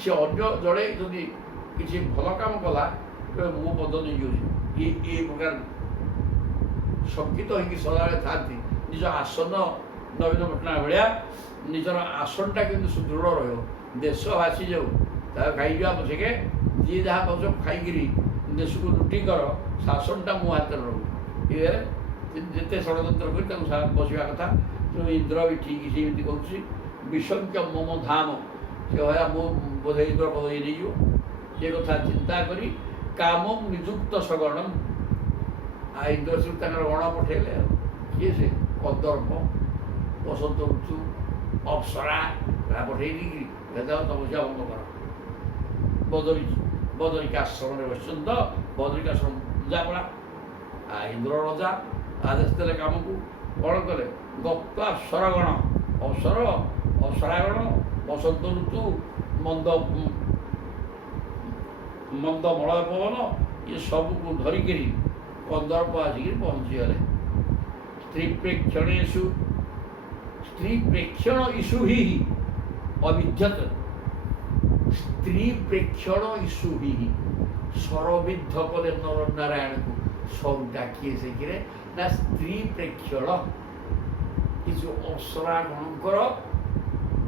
ସେ ଅନ୍ୟ ଜଣେ ଯଦି କିଛି ଭଲ କାମ କଲା, ତେବେ ମୋ ପଦ ନେଇଯାଉଛି। ଏ ପ୍ରକାର ଶଙ୍କିତ ହେଇକି ସଦାବେଳେ ଥାନ୍ତି। ନିଜ ଆସନ ନବୀନ ପଟ୍ଟନାୟକ ଭଳିଆ ନିଜର ଆସନଟା କିନ୍ତୁ ସୁଦୃଢ଼ ରହିବ। ଦେଶ ଭାସି ଯାଉ, ତାକୁ ଖାଇଯିବା ପଛକେ, ଯିଏ ଯାହା ପାଉଛ ଖାଇକିରି ଦେଶକୁ ଲୁଟି କର, ଶାସନଟା ମୋ ହାତରେ ରହୁ। ଇଏ ଯେତେ ଷଡ଼ଯନ୍ତ୍ର କରି ତାଙ୍କୁ ବସିବା କଥା। ତେଣୁ ଇନ୍ଦ୍ର ବି ଠିକ୍ ସେମିତି କହୁଛି ବିସଂଖ୍ୟ ମମ ଧାମ, ସେ ଭଳିଆ ମୋ ବୋଧେ ଇନ୍ଦ୍ର ପଦ ନେଇଯିବ। ଏ କଥା ଚିନ୍ତା କରି କାମଂ ନିଯୁକ୍ତ ସଗଣଂ, ଇନ୍ଦ୍ର ସବୁ ତାଙ୍କର ଗଣ ପଠେଇଲେ। ଆଉ କିଏ ସେ? କଦର୍ପ, ବସନ୍ତ ଋତୁ, ଅପ୍ସରା ପଠେଇ ଦେଇକିରି ତପସ୍ୟା ବନ୍ଦ କର। ବଦରିକାଶ୍ରମରେ ବସିଛନ୍ତି ତ, ବଦରିକାଶ୍ରମ ପୂଜା ପଡ଼ା। ଇନ୍ଦ୍ର ରଜା ଆଦେଶ ଦେଲେ କାମକୁ। କ'ଣ କଲେ? ଗତ୍ୱା ଅପ୍ସରଗଣ, ଅପ୍ସରାଗଣ, ବସନ୍ତ ଋତୁ, ମନ୍ଦ ମଳୟ ପବନ, ଏ ସବୁକୁ ଧରିକିରି କନ୍ଦର୍ପ ଆସିକିରି ପହଞ୍ଚିଗଲେ। ସ୍ତ୍ରୀ ପ୍ରେକ୍ଷଣ ଇସୁ ହି ଅବିଧ୍ୟତ। ସ୍ତ୍ରୀ ପ୍ରେକ୍ଷଣ ଇସୁ ହି ସରବିଦ୍ଧ କଲେ ନରନାରାୟଣକୁ। ସବୁ ଡାକିଏ ସେଥିରେ ନା ସ୍ତ୍ରୀ ପ୍ରେକ୍ଷଣ। କିଛି ଅପ୍ସରାଗଣଙ୍କର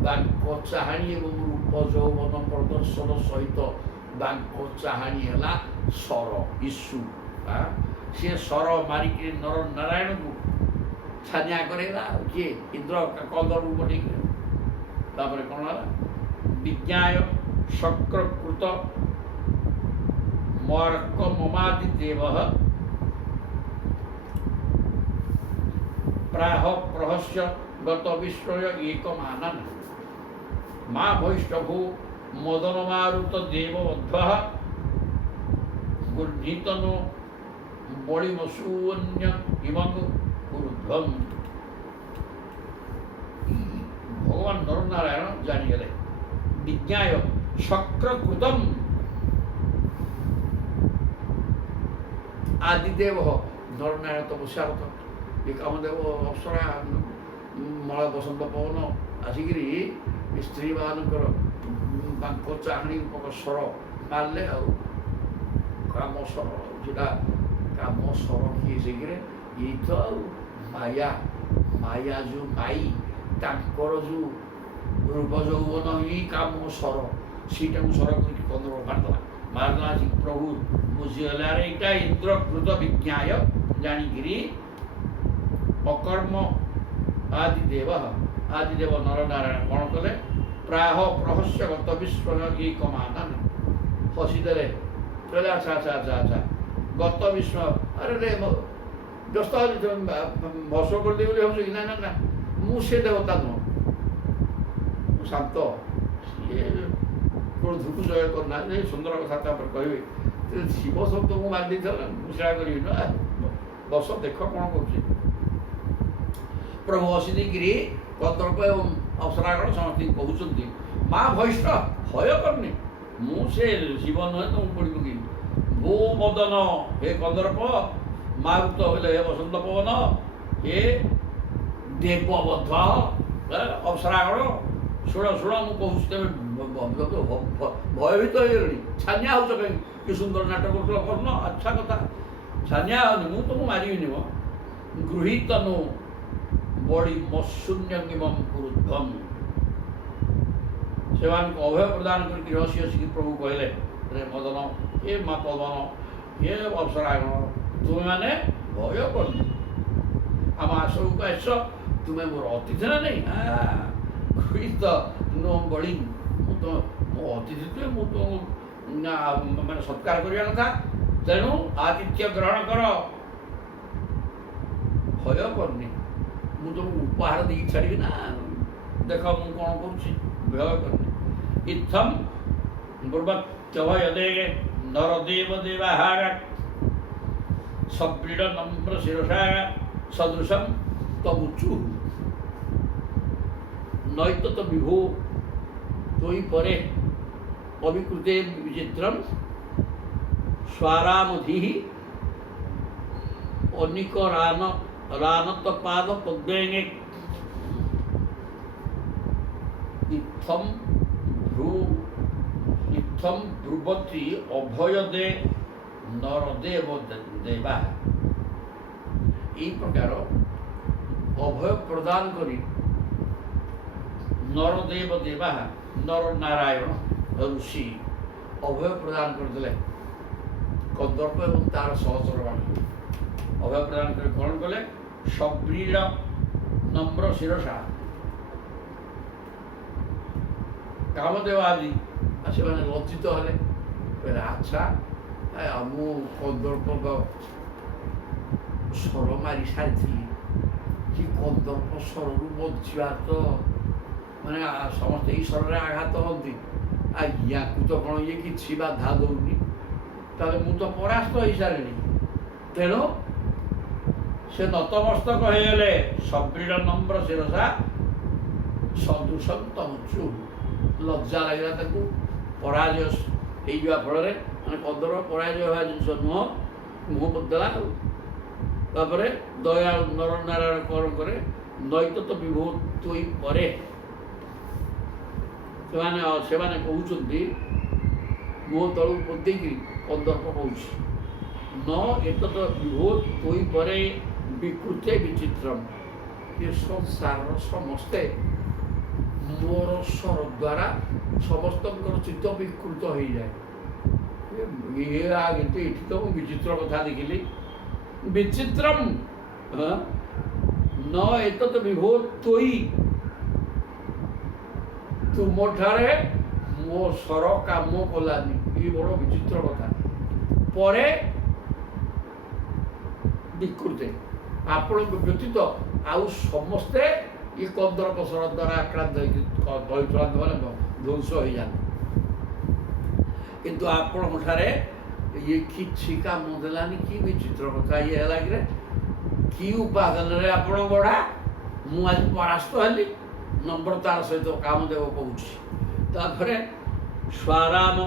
ବାଙ୍କ ଚାହାଣୀ ଏବଂ ରୂପ ଯୌବନ ପ୍ରଦର୍ଶନ ସହିତ ବାଙ୍କ ଚାହାଣୀ ହେଲା ସର ଇସୁ। ସେ ସର ମାରିକି ନରନାରାୟଣକୁ ଛାନିଆ କରେଇଲା। କିଏ? ଇନ୍ଦ୍ର କନ୍ଦରକୁ ପଠେଇକି। ତାପରେ କ'ଣ ହେଲା? ବିଜ୍ଞାୟ ଶକ୍ରକୃତ ମର୍କ ମମାଦି ଦେବ ପ୍ରାହ ପ୍ରହସ୍ୟ ଗତ ବିଶ୍ୱୟ ଏକମାନନ ମା ବୈଷ୍ଣଭୁ ମଦନ ମାରୁତ ଦେବବଦ୍ଧ ଗୁର୍ଜିତନୁ ବଳିମସୂନ୍ୟ ଇମଂ ঊর্ধ্বম। ভগবান নরনারায়ণ জানিগলে বিজ্ঞায় শক্রকৃতম আদিদেব নরনারায়ণ তপস্যারত। ଏ କାମଦେବ ଅପ୍ସରା ମଳ ବସନ୍ତ ପବନ ଆସିକିରି ସ୍ତ୍ରୀମାନଙ୍କର ବାଙ୍କ ଚାହାଣୀ ସ୍ୱର ମାରିଲେ। ଆଉ କାମ ସ୍ୱର ଯେଉଁଟା କାମ ସ୍ୱର କିଏ ସେଇଥିରେ? ଏଇ ତ ଆଉ ମାୟା ଯେଉଁ ମାଇ, ତାଙ୍କର ଯେଉଁ ରୂପ ଯୌବନ ହିଁ କାମ ସ୍ୱର, ସେଇଟାକୁ ସ୍ୱର କରିକି କନ୍ଦର ମାରିଦେଲା। ପ୍ରଭୁ ବୁଝିଗଲେ ଆରେ ଏଇଟା ଇନ୍ଦ୍ରକୃତ ବିଜ୍ଞାୟ, ଜାଣିକିରି ଅକର୍ମ ଆଦିଦେବ ନରନାରାୟଣ କ'ଣ କଲେ? ପ୍ରାହ ପ୍ରହସ୍ୟ ଗତ ବିଶ୍ୱ ଏକମାନନ। ହସିଦେଲେ, କହିଲେ ଆଚ୍ଛା ଗତ ବିଶ୍ୱ, ଆରେ ବ୍ୟସ୍ତ ହେଲି, ଭସ୍ମ କରିଦେବି ବୋଲି ଭାବୁଛ କି? ନା, ମୁଁ ସେ ଦେବତା ନୁହଁ, ମୁଁ ଶାନ୍ତ। ସିଏ କ୍ରୋଧକୁ ଜୟ କରୁନାହାନ୍ତି। ସୁନ୍ଦର କଥା ତାପରେ କହିବେ, ଶିବ ଶବ୍ଦ ମୁଁ ମାରି ଦେଇଥିଲା, ମୁଁ ସେୟା କରିବି ନା। ବସ ଦେଖ କ'ଣ କରୁଛି। ପ୍ରଭୁ ବସି ଦେଇକିରି କନ୍ଦର୍ପ ଏବଂ ଅପ୍ସରାଗଣ ସମସ୍ତଙ୍କୁ କହୁଛନ୍ତି, ମା ଭୈଷ୍ଠ ଭୟ କରନି, ମୁଁ ସେ ଶିବ ନୁହେଁ ତ ମୁଁ ପଡ଼ି ପକେଇବି। ଭୂ ମଦନ ହେ କନ୍ଦର୍ପ, ମାରୁତ ହେଲେ ହେ ବସନ୍ତ ପବନ, ହେ ଦେବବଦ୍ଧ ଅପ୍ସରାଗଣ, ଶୁଣ ଶୁଣ ମୁଁ କହୁଛି, ତମେ ଭୟଭୀତ ହେଇଗଲଣି, ଛାନିଆ ହେଉଛ କାହିଁକି? କି ସୁନ୍ଦର ନାଟକ କରୁଥିଲ କରୁନ, ଆଚ୍ଛା କଥା, ଛାନିଆ ହେଉନି, ମୁଁ ତୁମକୁ ମାରିବିନି ମ। ଗୃହୀତନୁ ବଡ଼ି ମଶୂନ୍ୟଙ୍ଗିମମ୍ କୁରୁଧ୍ୱମ୍। ସେମାନଙ୍କୁ ଅଭୟ ପ୍ରଦାନ କରିକି ହସି ହସିକି ପ୍ରଭୁ କହିଲେ, ରେ ମଦନ, ଏ ମା ପବନ, ଏ ଅପ୍ସରାଗଣ, ତୁମେମାନେ ଭୟ କରୁନି, ଆମ ଆଶ୍ରମକୁ ଆସ, ତୁମେ ମୋର ଅତିଥି ନା ନାହିଁ। ଗୃହୀତ ନୁ ବଳି, ମୁଁ ତ ମୋ ଅତିଥି ତୁମେ, ମୁଁ ତୁମକୁ ମାନେ ସତ୍କାର କରିବା କଥା, ତେଣୁ ଆତିଥ୍ୟ ଗ୍ରହଣ କର, ଭୟ କରୁନି, ମୁଁ ତୁମକୁ ଉପହାର ଦେଇକି ଛାଡ଼ିବି ନା, ଦେଖ ମୁଁ କ'ଣ କରୁଛି, ଭୟ କରୁନି। ଇଥମ୍ ବ୍ରୁବତ୍ୟଭୟଦେ ନରଦେବ ଦେବାହାର ସବ୍ରୀଡ଼ ନମ୍ର ଶିରସା ସଦୃଶମ୍ ତମୁଚୁ ନୈତତ ବିଭୁ ତ୍ୱୟି ପରେ ଅବିକୃତେ ବିଚିତ୍ରମ୍ ସ୍ୱାରାମଧିଃ ଅନିକ ରାନତ ପାଦ ପଦ୍ମେଙ୍ଗେ ইত্থম ব্রুবতী অভয় দে নরদেব দেবা। এই প্রকার অভয় প্রদান করি নরদেব দেবা, নর নারায়ণ ঋষি অভয় প্রদান କରିଦେଲେ କନ୍ଦର୍ପ ଏବଂ ତାର ସହଚରମାନଙ୍କୁ। ଅଭୟ ପ୍ରଦାନ କରି କ'ଣ କଲେ? ସବ୍ରୀଡ଼ ନମ୍ର ଶିରସା କାମଦେବ ଆଦି ସେମାନେ ଲଜ୍ଜିତ ହେଲେ, କହିଲେ ଆଚ୍ଛା ମୁଁ କନ୍ଦର୍ପଙ୍କ ସ୍ୱର ମାରି ସାରିଥିଲି, କି କନ୍ଦର୍ପ ସ୍ୱରରୁ ବଞ୍ଚିବା ତ ମାନେ ସମସ୍ତେ ଏଇ ସ୍ୱରରେ ଆଘାତ ହୁଅନ୍ତି, ୟାକୁ ତ କ'ଣ ଇଏ କିଛି ବାଧା ଦେଉନି, ତାହେଲେ ମୁଁ ତ ପରାସ୍ତ ହେଇସାରିଣି। ତେଣୁ ସେ ନତମସ୍ତକ ହେଇଗଲେ, ସବ୍ରୀଡ଼ ନମ୍ର ଶିରସା ସଦୃଶମ୍ ତମୁଚୁ। ଲଜ୍ଜା ଲାଗିଲା ତାକୁ, ପରାଜୟ ହେଇଯିବା ଫଳରେ, ମାନେ କନ୍ଦର୍ପ ପରାଜୟ ହେବା ଜିନିଷ ନୁହଁ, ମୁହଁ ବଦଲା। ତାପରେ ଦୟାଳୁ ନରନାରାୟଣ କ'ଣ କରେ? ନୈତତ ବିଭୁ ତ୍ୱୟି ପରେ ସେମାନେ କହୁଛନ୍ତି, ମୁହଁ ତଳକୁ ପୋତେଇକିରି କନ୍ଦର୍ପ କହୁଛି, ନ ଏତତ ବିଭୁ ତ୍ୱୟି ପରେ ବିକୃତେ ବିଚିତ୍ରମ୍। ଏ ସଂସାରର ସମସ୍ତେ ମୋର ସ୍ୱର ଦ୍ୱାରା ସମସ୍ତଙ୍କର ଚିତ୍ତ ବିକୃତ ହେଇଯାଏ। କିନ୍ତୁ ଏଠି ତ ମୁଁ ବିଚିତ୍ର କଥା ଦେଖିଲି। ବିଚିତ୍ରମ୍ ନ ଏତତ୍ ବିଭୋ ତ୍ୱୟି, ତୁମଠାରେ ମୋ ସ୍ୱର କାମ କଲାନି, ଏ ବଡ଼ ବିଚିତ୍ର କଥା। ପରେ ବିକୃତେ, ଆପଣଙ୍କ ବ୍ୟତୀତ ଆଉ ସମସ୍ତେ ଏ କନ୍ଦର୍ପ ସ୍ୱର ଦ୍ୱାରା ଆକ୍ରାନ୍ତ ହେଇକି ଦୈତ୍ରାନ୍ତ ମାନେ ଧ୍ୱଂସ ହେଇଯାନ୍ତି, କିନ୍ତୁ ଆପଣଙ୍କ ଠାରେ ଇଏ କିଛି କାମ ଦେଲାନି। କି ବିଚିତ୍ର କଥା ଇଏ ହେଲା କିରେ, କି ଉପାଦାନରେ ଆପଣ ବଢ଼ା, ମୁଁ ଆଜି ପରାସ୍ତ ହେଲି। ନମ୍ରତାର ସହିତ କାମଦେବ କହୁଛି। ତାପରେ ସ୍ୱାରାମ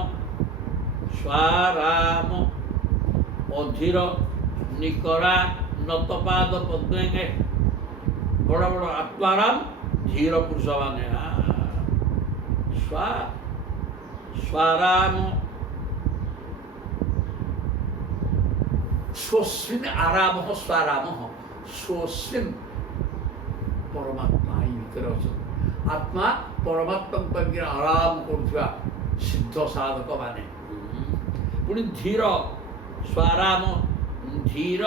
ଅଧୀର ନିକରା ନତପାଦ ପଦ୍ମେଙ୍ଗେ। ବଡ଼ ବଡ଼ ଆତ୍ମାରାମ ଧୀର ପୁରୁଷ ମାନେ, ସ୍ୱାରାମ ସ୍ୱସ୍ମିନ୍ ଆରାମ ସ୍ୱାରାମ ସ୍ୱସ୍ମିନ୍ ପରମାତ୍ମା ଏଇ ଭିତରେ ଅଛନ୍ତି। ଆତ୍ମା ପରମାତ୍ମାଙ୍କ ପାଖରେ ଆରାମ କରୁଥିବା ସିଦ୍ଧ ସାଧକ ମାନେ। ପୁଣି ଧୀର, ସ୍ୱାରାମ ଧୀର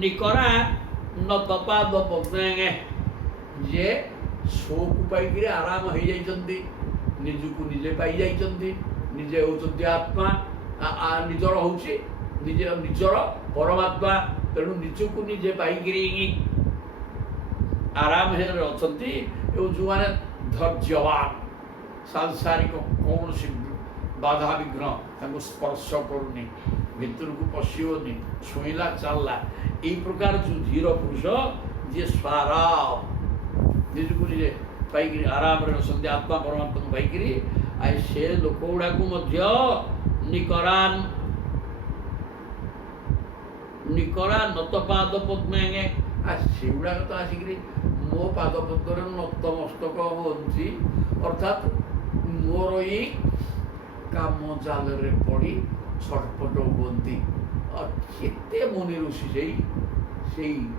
ନିକରା ନତପାଦ ପଦ୍ମେଙ୍ଗେ, ଯେ ଶୋକୁ ପାଇକିରି ଆରାମ ହେଇଯାଇଛନ୍ତି, ନିଜକୁ ନିଜେ ପାଇଯାଇଛନ୍ତି, ନିଜେ ହେଉଛନ୍ତି ଆତ୍ମା, ନିଜର ହେଉଛି ନିଜର ପରମାତ୍ମା। ତେଣୁ ନିଜକୁ ନିଜେ ପାଇକିରି ଆରାମ ହେଲେ ଅଛନ୍ତି। ଏବଂ ଯେଉଁମାନେ ଧୈର୍ଯ୍ୟବାନ, ସାଂସାରିକ କୌଣସି ବାଧା ବିଘ୍ନ ତାଙ୍କୁ ସ୍ପର୍ଶ କରୁନି, ଭିତରକୁ ପଶିବନି, ଛୁଇଁଲା ଚାଲିଲା। ଏଇ ପ୍ରକାର ଯେଉଁ ଧୀର ପୁରୁଷ ଯିଏ ସ୍ୱାରାମ ନିଜକୁ ନିଜେ ପାଇକିରି ଆରାମରେ ଅଛନ୍ତି, ଆତ୍ମା ପରମାତ୍ମାକୁ ପାଇକିରି ଆଉ ସେ ଲୋକ ଗୁଡ଼ାକୁ ମଧ୍ୟ ନିକରା ନତ ପାଦ ପଦ୍ମେ ସେଗୁଡ଼ାକ ତ ଆସିକିରି ମୋ ପାଦ ପଦ୍ମରେ ନତମସ୍ତକ ହୁଅନ୍ତି, ଅର୍ଥାତ୍ ମୋର ଏଇ କାମ ଜାଲରେ ପଡ଼ି ଛଟପଟ ହୁଅନ୍ତି। କେତେ ମୁନି ଋଷି ସେଇ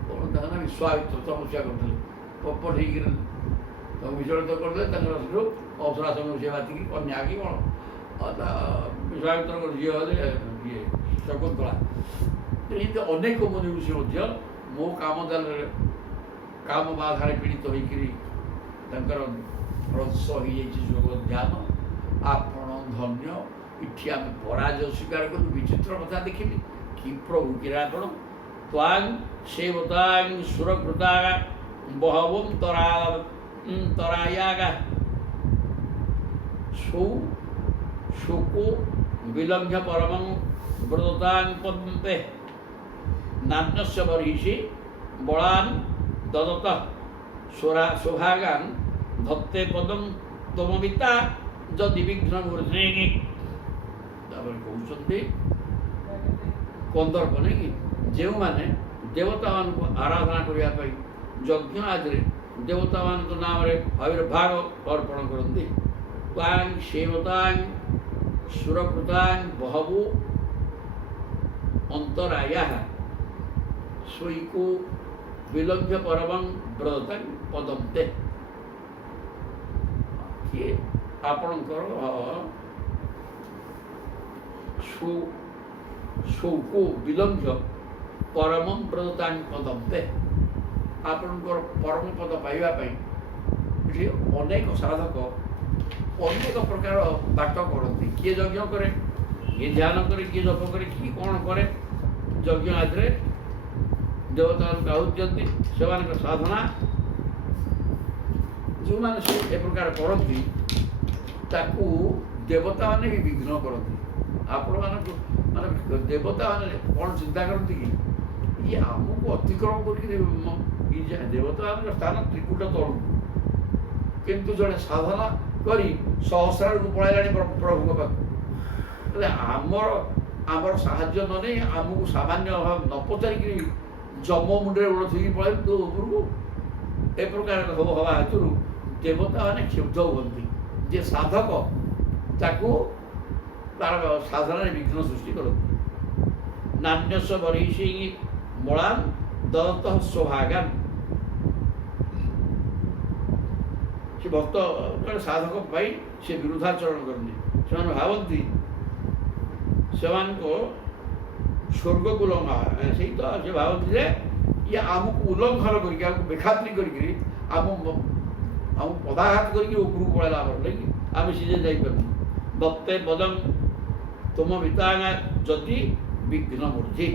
କ'ଣ ତାଙ୍କ ନା ବିଶ୍ୱାମିତ୍ର ତପସ୍ୟା କରୁଥିଲେ, ପଠେଇକିରି ତାଙ୍କୁ ବିଚଳିତ କରିଦେଲେ। ତାଙ୍କର ସେଠୁ ଅସୁରାସନ ସେ ବାତିକି କନ୍ୟା କି କ'ଣ ବିଶ୍ୱାମିତ୍ରଙ୍କ ଝିଅ ହେଲେ ଇଏ ଶକୁନ୍ତଳା। ଏମିତି ଅନେକ ମୁନି ଋଷି ମଧ୍ୟ ମୋ କାମ ଜାଲରେ କାମ ବାଧାରେ ପୀଡ଼ିତ ହୋଇକିରି ତାଙ୍କର ହ୍ରସ୍ୱ ହୋଇଯାଇଛି ଯୋଗ ଧ୍ୟାନ। ଆପଣ ଧନ୍ୟ। ଏଠି ଆମେ ପରାଜୟ ସ୍ୱୀକାର କଲୁ। ବିଚିତ୍ର କଥା ଦେଖିଲି କି ପ୍ରଭୁ କିରା ଆପଣ ତ୍ୱାଂ ସେବତାଂ ସୁରକୃତା ବହବଂ ତରାୟାଗା ଶୋକୋ ବିଲଙ୍ଘ୍ୟ ପରମଂ ବ୍ରତାଂ ପଦ୍ମେ ନାନ୍ୟସ୍ୟ ବରିଷି ବଳାନ୍ ଦଦତ ଶୋଭାଗାନ୍ ଧତ୍ତେ ପଦଂ ତମବିତା ଯଦି ବିଘ୍ନ ମୂର୍ଧନି। ତାପରେ କହୁଛନ୍ତି କନ୍ଦର୍ପ ନାଇଁ କି, ଯେଉଁମାନେ ଦେବତାମାନଙ୍କୁ ଆରାଧନା କରିବା ପାଇଁ ଯଜ୍ଞ ଆଦିରେ ଦେବତାମାନଙ୍କ ନାମରେ ଆବିର୍ଭାବ ଅର୍ପଣ କରନ୍ତି। ତ୍ୱାଂ ସେବତାଂ ସୁରକୃତାଂ ବହବୁ ଅନ୍ତରାୟାଃ ସ୍ୱୈକୋ ବିଲଙ୍ଘ୍ୟ ପରମଂ ବ୍ରତାଂ ପଦନ୍ତେ। କିଏ ଆପଣଙ୍କର ଶୌକୋ ବିଲଙ୍ଘ୍ୟ ପରମଂ ବ୍ରତାଂ ପଦନ୍ତେ। ଆପଣଙ୍କର ପରମ ପଦ ପାଇବା ପାଇଁ ଏଠି ଅନେକ ସାଧକ ଅନେକ ପ୍ରକାର ବାଟ କରନ୍ତି। କିଏ ଯଜ୍ଞ କରେ, କିଏ ଧ୍ୟାନ କରେ, କିଏ ଜପ କରେ, କିଏ କ'ଣ କରେ। ଯଜ୍ଞ ଆଦିରେ ଦେବତାମାନଙ୍କୁ ଆହୁତି ଦିଅନ୍ତି। ସେମାନଙ୍କ ସାଧନା ଯେଉଁମାନେ ସେ ଏ ପ୍ରକାର କରନ୍ତି ତାକୁ ଦେବତାମାନେ ବି ବିଘ୍ନ କରନ୍ତି। ଆପଣମାନଙ୍କୁ ମାନେ ଦେବତାମାନେ କ'ଣ ଚିନ୍ତା କରନ୍ତି କି ଇଏ ଆମକୁ ଅତିକ୍ରମ କରିକି ଦେବତାମାନଙ୍କ ସ୍ଥାନ ତ୍ରିକୁଟ ତଳକୁ, କିନ୍ତୁ ଜଣେ ସାଧନା କରି ସହସ୍ରାରକୁ ପଳାଇଲାଣି ପ୍ରଭୁଙ୍କ ପାଖକୁ। ହେଲେ ଆମର ସାହାଯ୍ୟ ନ ନେଇ ଆମକୁ ସାମାନ୍ୟ ଅଭାବ ନ ପଚାରିକି ଯମ ମୁଣ୍ଡରେ ଗୋଡ଼ ଥୋଇକି ପଳାଇବୁ ତୁ ଉପରକୁ। ଏ ପ୍ରକାର ସବୁ ହେବା ହେତୁରୁ ଦେବତାମାନେ କ୍ଷୁବ୍ଧ ହୁଅନ୍ତି। ଯେ ସାଧକ ତାକୁ ତାର ସାଧନାରେ ବିଘ୍ନ ସୃଷ୍ଟି କରନ୍ତି। ନାନ୍ୟସ୍ୟ ବରିଷି ମଳାନ୍ ଦଦତଃ ଶୋଭାଗାନ୍। ସେ ଭକ୍ତ ଜଣେ ସାଧକ ପାଇଁ ସେ ବିରୁଦ୍ଧାଚରଣ କରନ୍ତି। ସେମାନେ ଭାବନ୍ତି ସେମାନଙ୍କ ସ୍ୱର୍ଗକୁ ସେଇ ତ ସେ ଭାବନ୍ତି ଯେ ଇଏ ଆମକୁ ଉଲ୍ଲଙ୍ଘନ କରିକି ଆମକୁ ବେଖାତିର କରିକିରି ଆମକୁ ପଦାଘାତ କରିକି ଉପରକୁ ପଳାଇଲା ଆମର ନାଇକି ଆମେ ସିଧେ ଯାଇପାରୁନୁ। ଦତ୍ତେ ପଦଂ ତୁମ ବିତାଙ୍ଗା ଯଦି ବିଘ୍ନ ମୂର୍ଧି।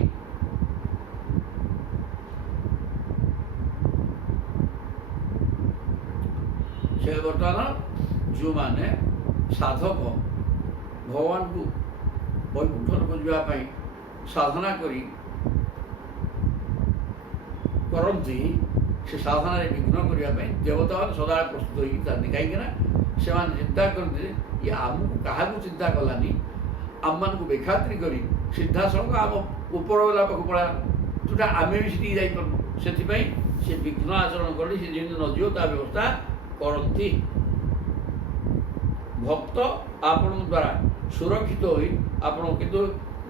ସେ ବର୍ତ୍ତମାନ ଯେଉଁମାନେ ସାଧକ ଭଗବାନଙ୍କୁ ବୈକୁଣ୍ଠକୁ ଯିବା ପାଇଁ ସାଧନା କରନ୍ତି, ସେ ସାଧନାରେ ବିଘ୍ନ କରିବା ପାଇଁ ଦେବତାମାନେ ସଦାବେଳେ ପ୍ରସ୍ତୁତ ହୋଇକି ଥାନ୍ତି। କାହିଁକିନା ସେମାନେ ଚିନ୍ତା କରନ୍ତି ଯେ ଇଏ ଆମକୁ କାହାକୁ ଚିନ୍ତା କଲାନି, ଆମମାନଙ୍କୁ ବେଖାତିର କରି ସିଧାସଳଖ ଆମ ଉପରବାଲା ପାଖକୁ ପଳା, ଯେଉଁଟା ଆମେ ବି ସେଠିକି ଯାଇପାରୁନୁ। ସେଥିପାଇଁ ସେ ବିଘ୍ନ ଆଚରଣ କରି ସେ ଯେମିତି ନଯିବ ତା ବ୍ୟବସ୍ଥା କରନ୍ତି। ଭକ୍ତ ଆପଣଙ୍କ ଦ୍ୱାରା ସୁରକ୍ଷିତ ହୋଇ ଆପଣ କିନ୍ତୁ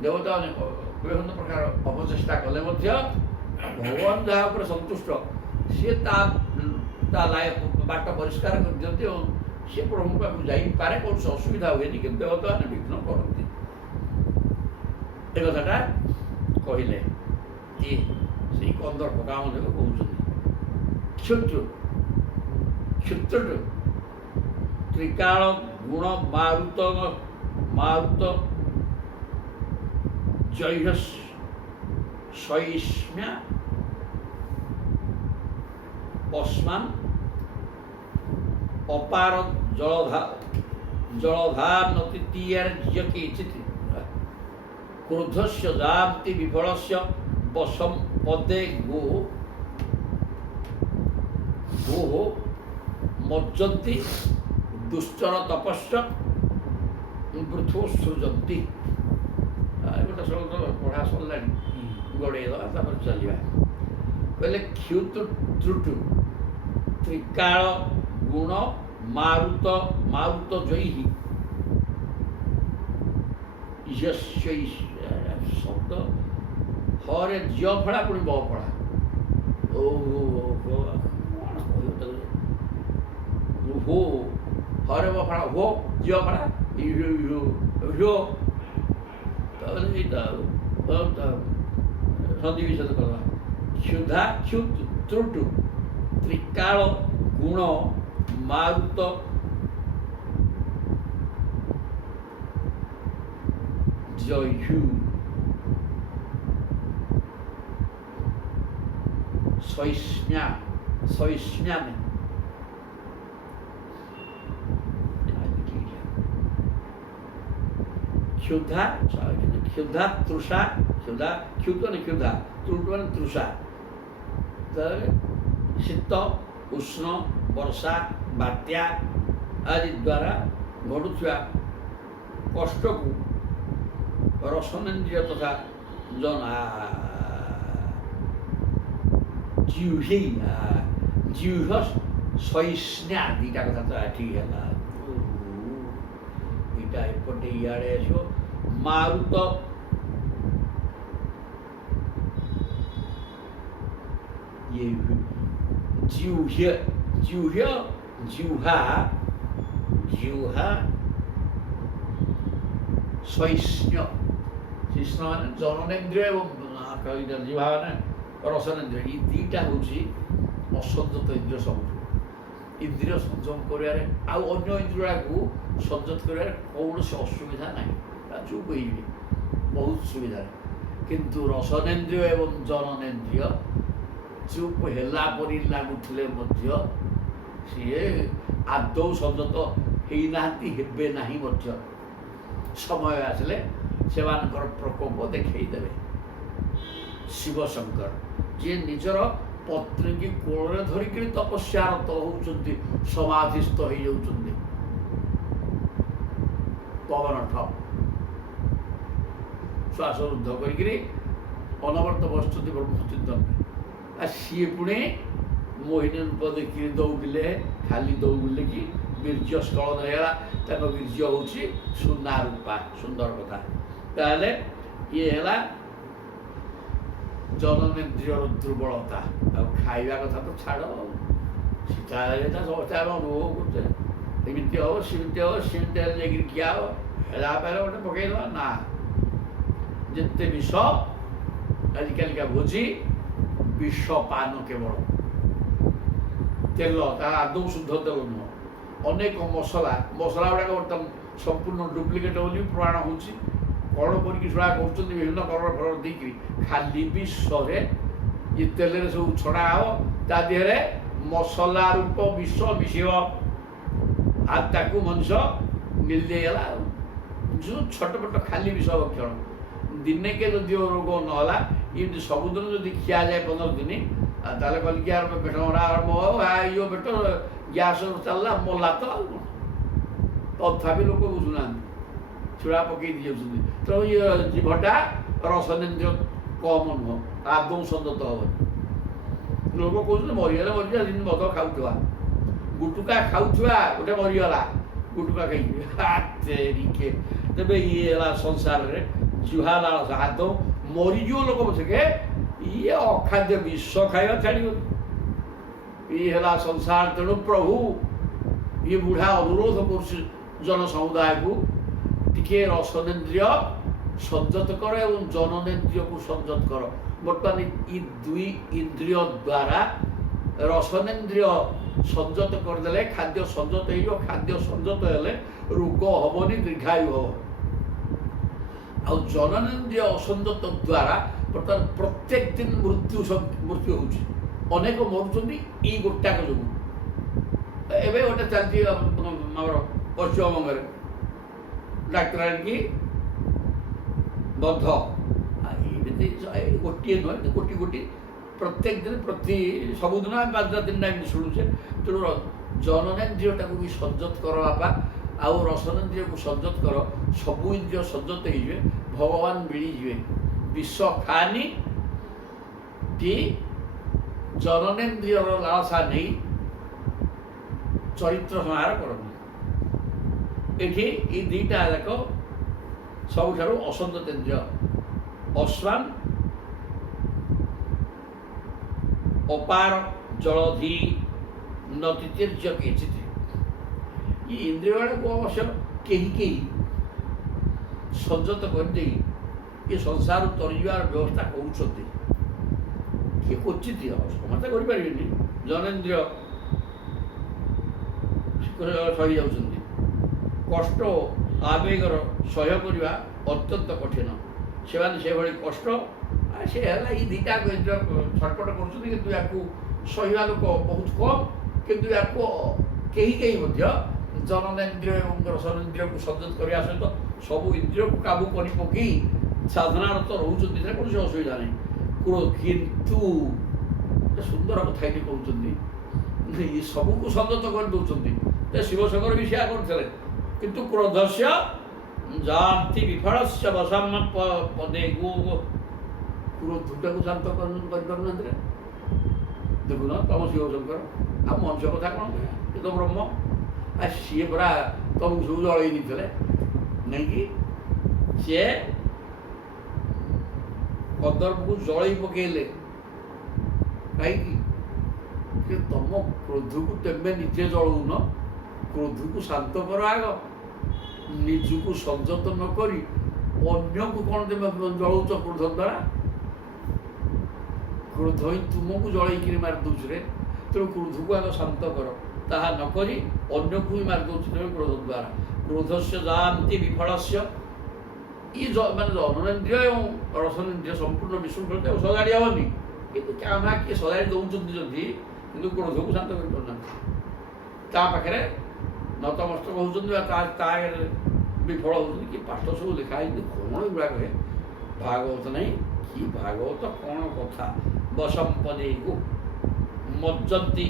ଦେବତାମାନେ ବିଭିନ୍ନ ପ୍ରକାର ଅପଚେଷ୍ଟା କଲେ ମଧ୍ୟ ଭଗବାନ ଯାହା ଉପରେ ସନ୍ତୁଷ୍ଟ ସିଏ ତା ବାଟ ପରିଷ୍କାର କରିଦିଅନ୍ତି ଏବଂ ସେ ପ୍ରଭୁଙ୍କ ପାଖକୁ ଯାଇପାରେ, କୌଣସି ଅସୁବିଧା ହୁଏନି। କିନ୍ତୁ ଦେବତାମାନେ ବିଘ୍ନ କରନ୍ତି। ଏ କଥାଟା କହିଲେ କିଏ? ସେଇ କନ୍ଦର୍ପ କାମଦେବ କହୁଛନ୍ତି। କ୍ଷୁତ୍ର ତ୍ରିକାଳ ଗୁଣ ମାରୁତ ଜୈହ ସୈଷ୍ମ୍ୟା ଅସ୍ମାନ୍ ଅପାର ଜଳଧାନତୀୟାର୍ଯ୍ୟ କେଚିତ୍। क्रोधस्य जाति विफलस्य वशं पदे गो मज्जन्ति दुश्चर तपस्य वृथो सृजन्ति। गोटे सब पढ़ा सरला गड़ेदवा चलवा कहले क्षुत त्रुटु त्रिकाल गुण मारुत मारुत जयी शब्द हरे झील फड़ा पुणी ब फड़ा हो हरे ब फड़ा हो झील फड़ा सन्निवेशन कर क्षुधा क्षुत त्रुटु त्रिकाल गुण मारुत जयु सहिष्णा सहिष्णा में क्षुधा क्षुधा तृषा क्षुधा क्षुत ने क्षुधा त्रुट ने तृषा शीत उष्ण वर्षा बात्या आदि द्वारा घटुवा कष्ट को रसनेन्द्रिय तथा जीव सहिष्णा दीटा कथा तो ठीक है इटा एपटे इे आस मारुत ये जिह्य जिह्य जिह्वा जिह्वा सहिष्णु शिष्ण मान जननेन्द्रिय एवं जिह्वा मान रसनेन्द्रिय ये दीटा हूँ असंजत इंद्रिय सब इंद्रिय संयम कर इंद्रिया को संयत कर कौन असुविधा ना चुप हो बहुत सुविधा किंतु रसनेन्द्रिय एवं जननेन्द्रिय चुप हेला परी लगुले सी आदौ संयत होना हेबे ना समय आसले से प्रकोप देखईदेवे। शिव शंकर जी निजर पत्नी की कोण धरिक तपस्यारत होती समाधिस्थ हो पवन ठप श्वास रुद्ध करनवर्त बसुँच ब्रह्मचिंतन सी पुणे मोहिनी रूप देखिए दौड़े खाली दौड़े कि वीर्य स्खलन है वीर्य हूँ सुना रूपा सुंदर कथा ताले ये है जननेन्द्रिय दुर्बलता आ खाइबा कथा तो छाड़ सीता समस्ते आम अनुभव करते एमती हम सेमती हम सेमती जाकि क्या हम हेला पारे गोटे पकईदे ना जिते विष आजिका भोजी विष पान केवल तेल तार आदौ शुद्ध तेल नुह अनेक मसला मसला गुड़ाक बर्तमान संपूर्ण डुप्लिकेट बोली प्रमाण हो कण करके छड़ा कर विभिन्न कलर फलर देकर खाली विषे ये तेल सब छड़ा हो देहरे मसला रूप विष मिसेब आकु मनुष्य मिलदेगला जो छटपट खाली विष भक्षण दिने के जदि रोग नाला ये सबुदिन जब खिया जाए 15 दिन ताले कल कि पेट मरा आरंभ हो यो पेट गैस चलला मल्ला तो तथापि लोक बुझुना छुड़ा पकई दी तो ये जीवटा रसनेन्द्रिय कम नुह आदौ संयत हम लोक कहते मरीगले मरीजा दिन मद खाऊा गुटुका खाऊा गोटे मरीगला गुटुका खाई तेरिके तेरे ये संसार में जुहा लालस आदौ मरीज लोक पछके ये अखाद्य विष खाଇବା छाड़ ये संसार तेणु प्रभु ये बुढ़ा अनुरोध कर जन समुदाय को टिके रसनेन्द्रिय संयत कर एवं जननेन्द्रिय को संयत कर बर्तमान ये दुई इंद्रिय द्वारा रसनेन्द्रिय संयत करदे खाद्य संयत हो खाद्य संयत हेले रोग हेनी दीर्घायु हम आ जननेन्द्रिय असंयत द्वारा बर्तमान प्रत्येक दिन मृत्यु मृत्यु होनेक मरुँच गोटाक जो एवं गोटे चलती पश्चिम बंग डाक्तर आनिकी ବଦ୍ଧ ଏମିତି ଗୋଟିଏ ନୁହେଁ କୋଟି କୋଟି ପ୍ରତ୍ୟେକ ଦିନ ସବୁଦିନ ଆମେ 5ଟା 3ଟା ଏମିତି ଶୁଣୁଛେ। ତେଣୁ ଜନନେନ୍ଦ୍ରିୟଟାକୁ ବି ସଂଯତ କର ବାପା, ଆଉ ରସନେନ୍ଦ୍ରିୟକୁ ସଂଯତ କର। ସବୁ ଇନ୍ଦ୍ରିୟ ସଂଯତ ହେଇଯିବେ, ଭଗବାନ ମିଳିଯିବେ। ବିଷ ଖାନି ଟି ଜନନେନ୍ଦ୍ରିୟର ଲାଳସା ନେଇ ଚରିତ୍ର ସଂହାର କରନି। ଏଠି ଏଇ ଦୁଇଟା ଯାକ ସବୁଠାରୁ ଅସଂଯତେନ୍ଦ୍ରିୟ। ଅଶ୍ୱାନ ଅପାର ଜଳଧି ନଦୀତୀର୍ଯ୍ୟ କେଚିତ। ଏ ଇନ୍ଦ୍ରିୟ ଗୁଡ଼ାକୁ ଅବଶ୍ୟ କେହି କେହି ସଂଯତ କରିଦେଇ ଏ ସଂସାରରୁ ତରିଯିବାର ବ୍ୟବସ୍ଥା କରୁଛନ୍ତି। କିଏ କ୍ୱଚିତ, ସମସ୍ତେ କରିପାରିବେନି। ଜନେନ୍ଦ୍ରିୟ ସହି ଯାଉଛନ୍ତି। କଷ୍ଟ ଆବେଗର ସହ୍ୟ କରିବା ଅତ୍ୟନ୍ତ କଠିନ। ସେମାନେ ସେଭଳି କଷ୍ଟ ସେ ହେଲା ଏଇ ଦୁଇଟା ଛଟପଟ କରୁଛନ୍ତି, କିନ୍ତୁ ୟାକୁ ସହିବା ଲୋକ ବହୁତ କମ୍। କିନ୍ତୁ ୟାକୁ କେହି କେହି ମଧ୍ୟ ଜନନେନ୍ଦ୍ରିୟ ଏବଂ ରସନେନ୍ଦ୍ରିୟକୁ ସଂଯତ କରିବା ସହିତ ସବୁ ଇନ୍ଦ୍ରିୟକୁ କାବୁ କରି ପକାଇ ସାଧନାରତ ରହୁଛନ୍ତି। ସେଥିରେ କୌଣସି ଅସୁବିଧା ନାହିଁ। କିନ୍ତୁ ସୁନ୍ଦର କଥା ଏଠି କହୁଛନ୍ତି, ସବୁକୁ ସଂଯତ କରିଦେଉଛନ୍ତି। ଶିବଶଙ୍କର ବି ସେୟା କରୁଥିଲେ। କିନ୍ତୁ କ୍ରୋଧସ୍ୟ ଯାନ୍ତି ବିଫଳସ୍ୟ ବଶମ ପଦେ କ୍ରୋଧଟାକୁ ଶାନ୍ତ କରିପାରୁନାହାନ୍ତି। ଦେଖୁନ ତମ ଶିବଶଙ୍କର ଆଉ ମನುଷ୍ୟ କଥା କ'ଣ କହିବା? ଏ ତ ବ୍ରହ୍ମ। ସିଏ ପରା ତମକୁ ସବୁ ଜଳେଇ ଦେଇଥିଲେ ନାଇଁକି? ସିଏ କଦର୍ପକୁ ଜଳେଇ ପକେଇଲେ କାହିଁକି? ତମ କ୍ରୋଧକୁ ତେମେ ନିଜେ ଜଳଉନ, କ୍ରୋଧକୁ ଶାନ୍ତ କର ଆଗ। ନିଜକୁ ସଂଯତ ନ କରି ଅନ୍ୟକୁ କ'ଣ ତେମେ ଜଳଉଛ କ୍ରୋଧ ଦ୍ୱାରା? କ୍ରୋଧ ହିଁ ତୁମକୁ ଜଳେଇକିରି ମାରିଦେଉଛି ରେ। ତେଣୁ କ୍ରୋଧକୁ ଆଗ ଶାନ୍ତ କର। ତାହା ନ କରି ଅନ୍ୟକୁ ହିଁ ମାରିଦେଉଛି ତେଣୁ କ୍ରୋଧ ଦ୍ୱାରା। କ୍ରୋଧସ୍ୟ ଯାନ୍ତି ବିଫଳସ୍ୟ। ମାନେ ଜନନେନ୍ଦ୍ରିୟ ଏବଂ ରସନେନ୍ଦ୍ରିୟ ସମ୍ପୂର୍ଣ୍ଣ ବିଶୃଙ୍ଖଳିତ ସଜାଡ଼ି ହେବନି। କିନ୍ତୁ କାହା କିଏ ସଜାଡ଼ି ଦେଉଛନ୍ତି ଯଦି, କିନ୍ତୁ କ୍ରୋଧକୁ ଶାନ୍ତ କରିପାରୁନାହାନ୍ତି। ତା ପାଖରେ ନତମସ୍ତକ ହେଉଛନ୍ତି ବା ତା ବିଫଳ ହେଉଛନ୍ତି। କି ପାଠ ସବୁ ଲେଖା ହେଇଛି କ'ଣ ଏଗୁଡ଼ାକ ହେ? ଭାଗବତ ନାହିଁ କି ଭାଗବତ କ'ଣ କଥା? ବସମ୍ପଦେକୁ ମଜ୍ଜନ୍ତି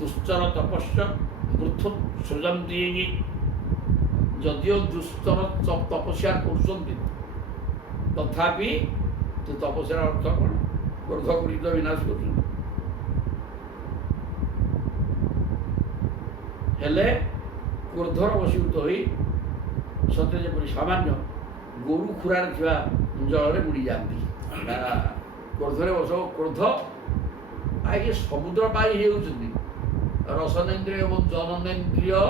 ଦୁଶ୍ଚର ତପସ୍ୟ ବୃଥ ସୃଜନ୍ତି। ଯଦିଓ ଦୁସ୍ତର ତପସ୍ୟା କରୁଛନ୍ତି, ତଥାପି ତପସ୍ୟାର ଅର୍ଥ କ'ଣ? କ୍ରୋଧ ପୀଡ଼ିତ ବିନାଶ କରୁଛନ୍ତି। ହେଲେ କ୍ରୋଧର ବଶୀଭୂତ ହୋଇ ସତେ ଯେପରି ସାମାନ୍ୟ ଗୋରୁ ଖୁରାରେ ଥିବା ଜଳରେ ବୁଡ଼ି ଯାଆନ୍ତି। କ୍ରୋଧରେ କ୍ରୋଧ ଆଗେ ସମୁଦ୍ର ପାରି ହେଉଛନ୍ତି। ରସନେନ୍ଦ୍ରିୟ ଏବଂ ଜନନେନ୍ଦ୍ରିୟର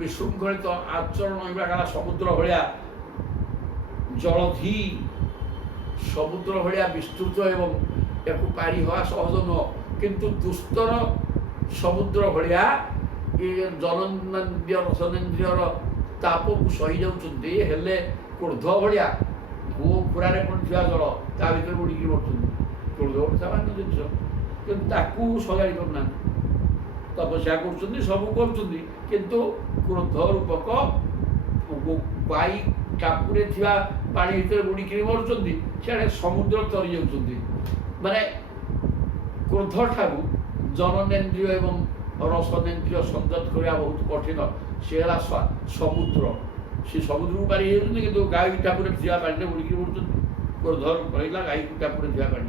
ବିଶୃଙ୍ଖଳିତ ଆଚରଣ ଏଗୁଡ଼ାକ ସମୁଦ୍ର ଭଳିଆ ଜଳଧି, ସମୁଦ୍ର ଭଳିଆ ବିସ୍ତୃତ ଏବଂ ଏହାକୁ ପାରି ହେବା ସହଜ ନୁହଁ। କିନ୍ତୁ ଦୁସ୍ତର ସମୁଦ୍ର ଭଳିଆ ଏ ଜନନେନ୍ଦ୍ରିୟ ରସନେନ୍ଦ୍ରିୟର ତାପକୁ ସହି ଯାଉଛନ୍ତି। ହେଲେ କ୍ରୋଧ ଭଳିଆ ଗୋ ଖୁରାରେ ପଡ଼ିଥିବା ଜଳ ତା ଭିତରେ ବୁଡ଼ିକି ପଡ଼ୁଛନ୍ତି। କ୍ରୋଧ ଗୋଟେ ସାମାନ୍ୟ ଜିନିଷ, କିନ୍ତୁ ତାକୁ ସଜାଡ଼ି ପାରୁନାହାନ୍ତି। ତପସ୍ୟା କରୁଛନ୍ତି, ସବୁ କରୁଛନ୍ତି, କିନ୍ତୁ କ୍ରୋଧ ରୂପକ ଗାଈ ଟାପୁରେ ଥିବା ପାଣି ଭିତରେ ବୁଡ଼ିକିରି ମରୁଛନ୍ତି। ସିଆଡ଼େ ସମୁଦ୍ର ତରି ଯାଉଛନ୍ତି। ମାନେ କ୍ରୋଧ ଠାରୁ ଜନନେନ୍ଦ୍ରିୟ ଏବଂ ରସନେନ୍ଦ୍ରିୟ ସଂଯତ କରିବା ବହୁତ କଠିନ। ସେ ହେଲା ସମୁଦ୍ର। ସେ ସମୁଦ୍ରକୁ ପାରି ହେଇଯାଉଛନ୍ତି, କିନ୍ତୁ ଗାଈ ଟାପୁରେ ଥିବା ପାଣିରେ ବୁଡ଼ିକିରି ମରୁଛନ୍ତି। କ୍ରୋଧ ରହିଲା ଗାଈ ଟାପୁରେ ଥିବା ପାଣି।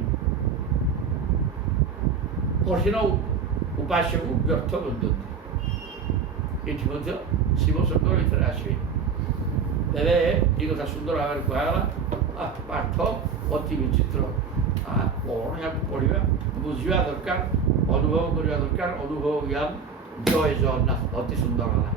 କଠିନ ଉପାସ୍ୟକୁ ବ୍ୟର୍ଥ କରିଦିଅନ୍ତି। ଏଠି ମଧ୍ୟ ଶିବଶଙ୍କର ଭିତରେ ଆସିବେ। ତେବେ ଏ କଥା ସୁନ୍ଦର ଭାବରେ କୁହାଗଲା। ପାଠ ଅତି ବିଚିତ୍ର। କ'ଣ ଏହାକୁ ପଢ଼ିବା, ବୁଝିବା ଦରକାର, ଅନୁଭବ କରିବା ଦରକାର। ଅନୁଭବ ଜ୍ଞାନ। ଜୟ ଜଗନ୍ନାଥ। ଅତି ସୁନ୍ଦର ହେଲା।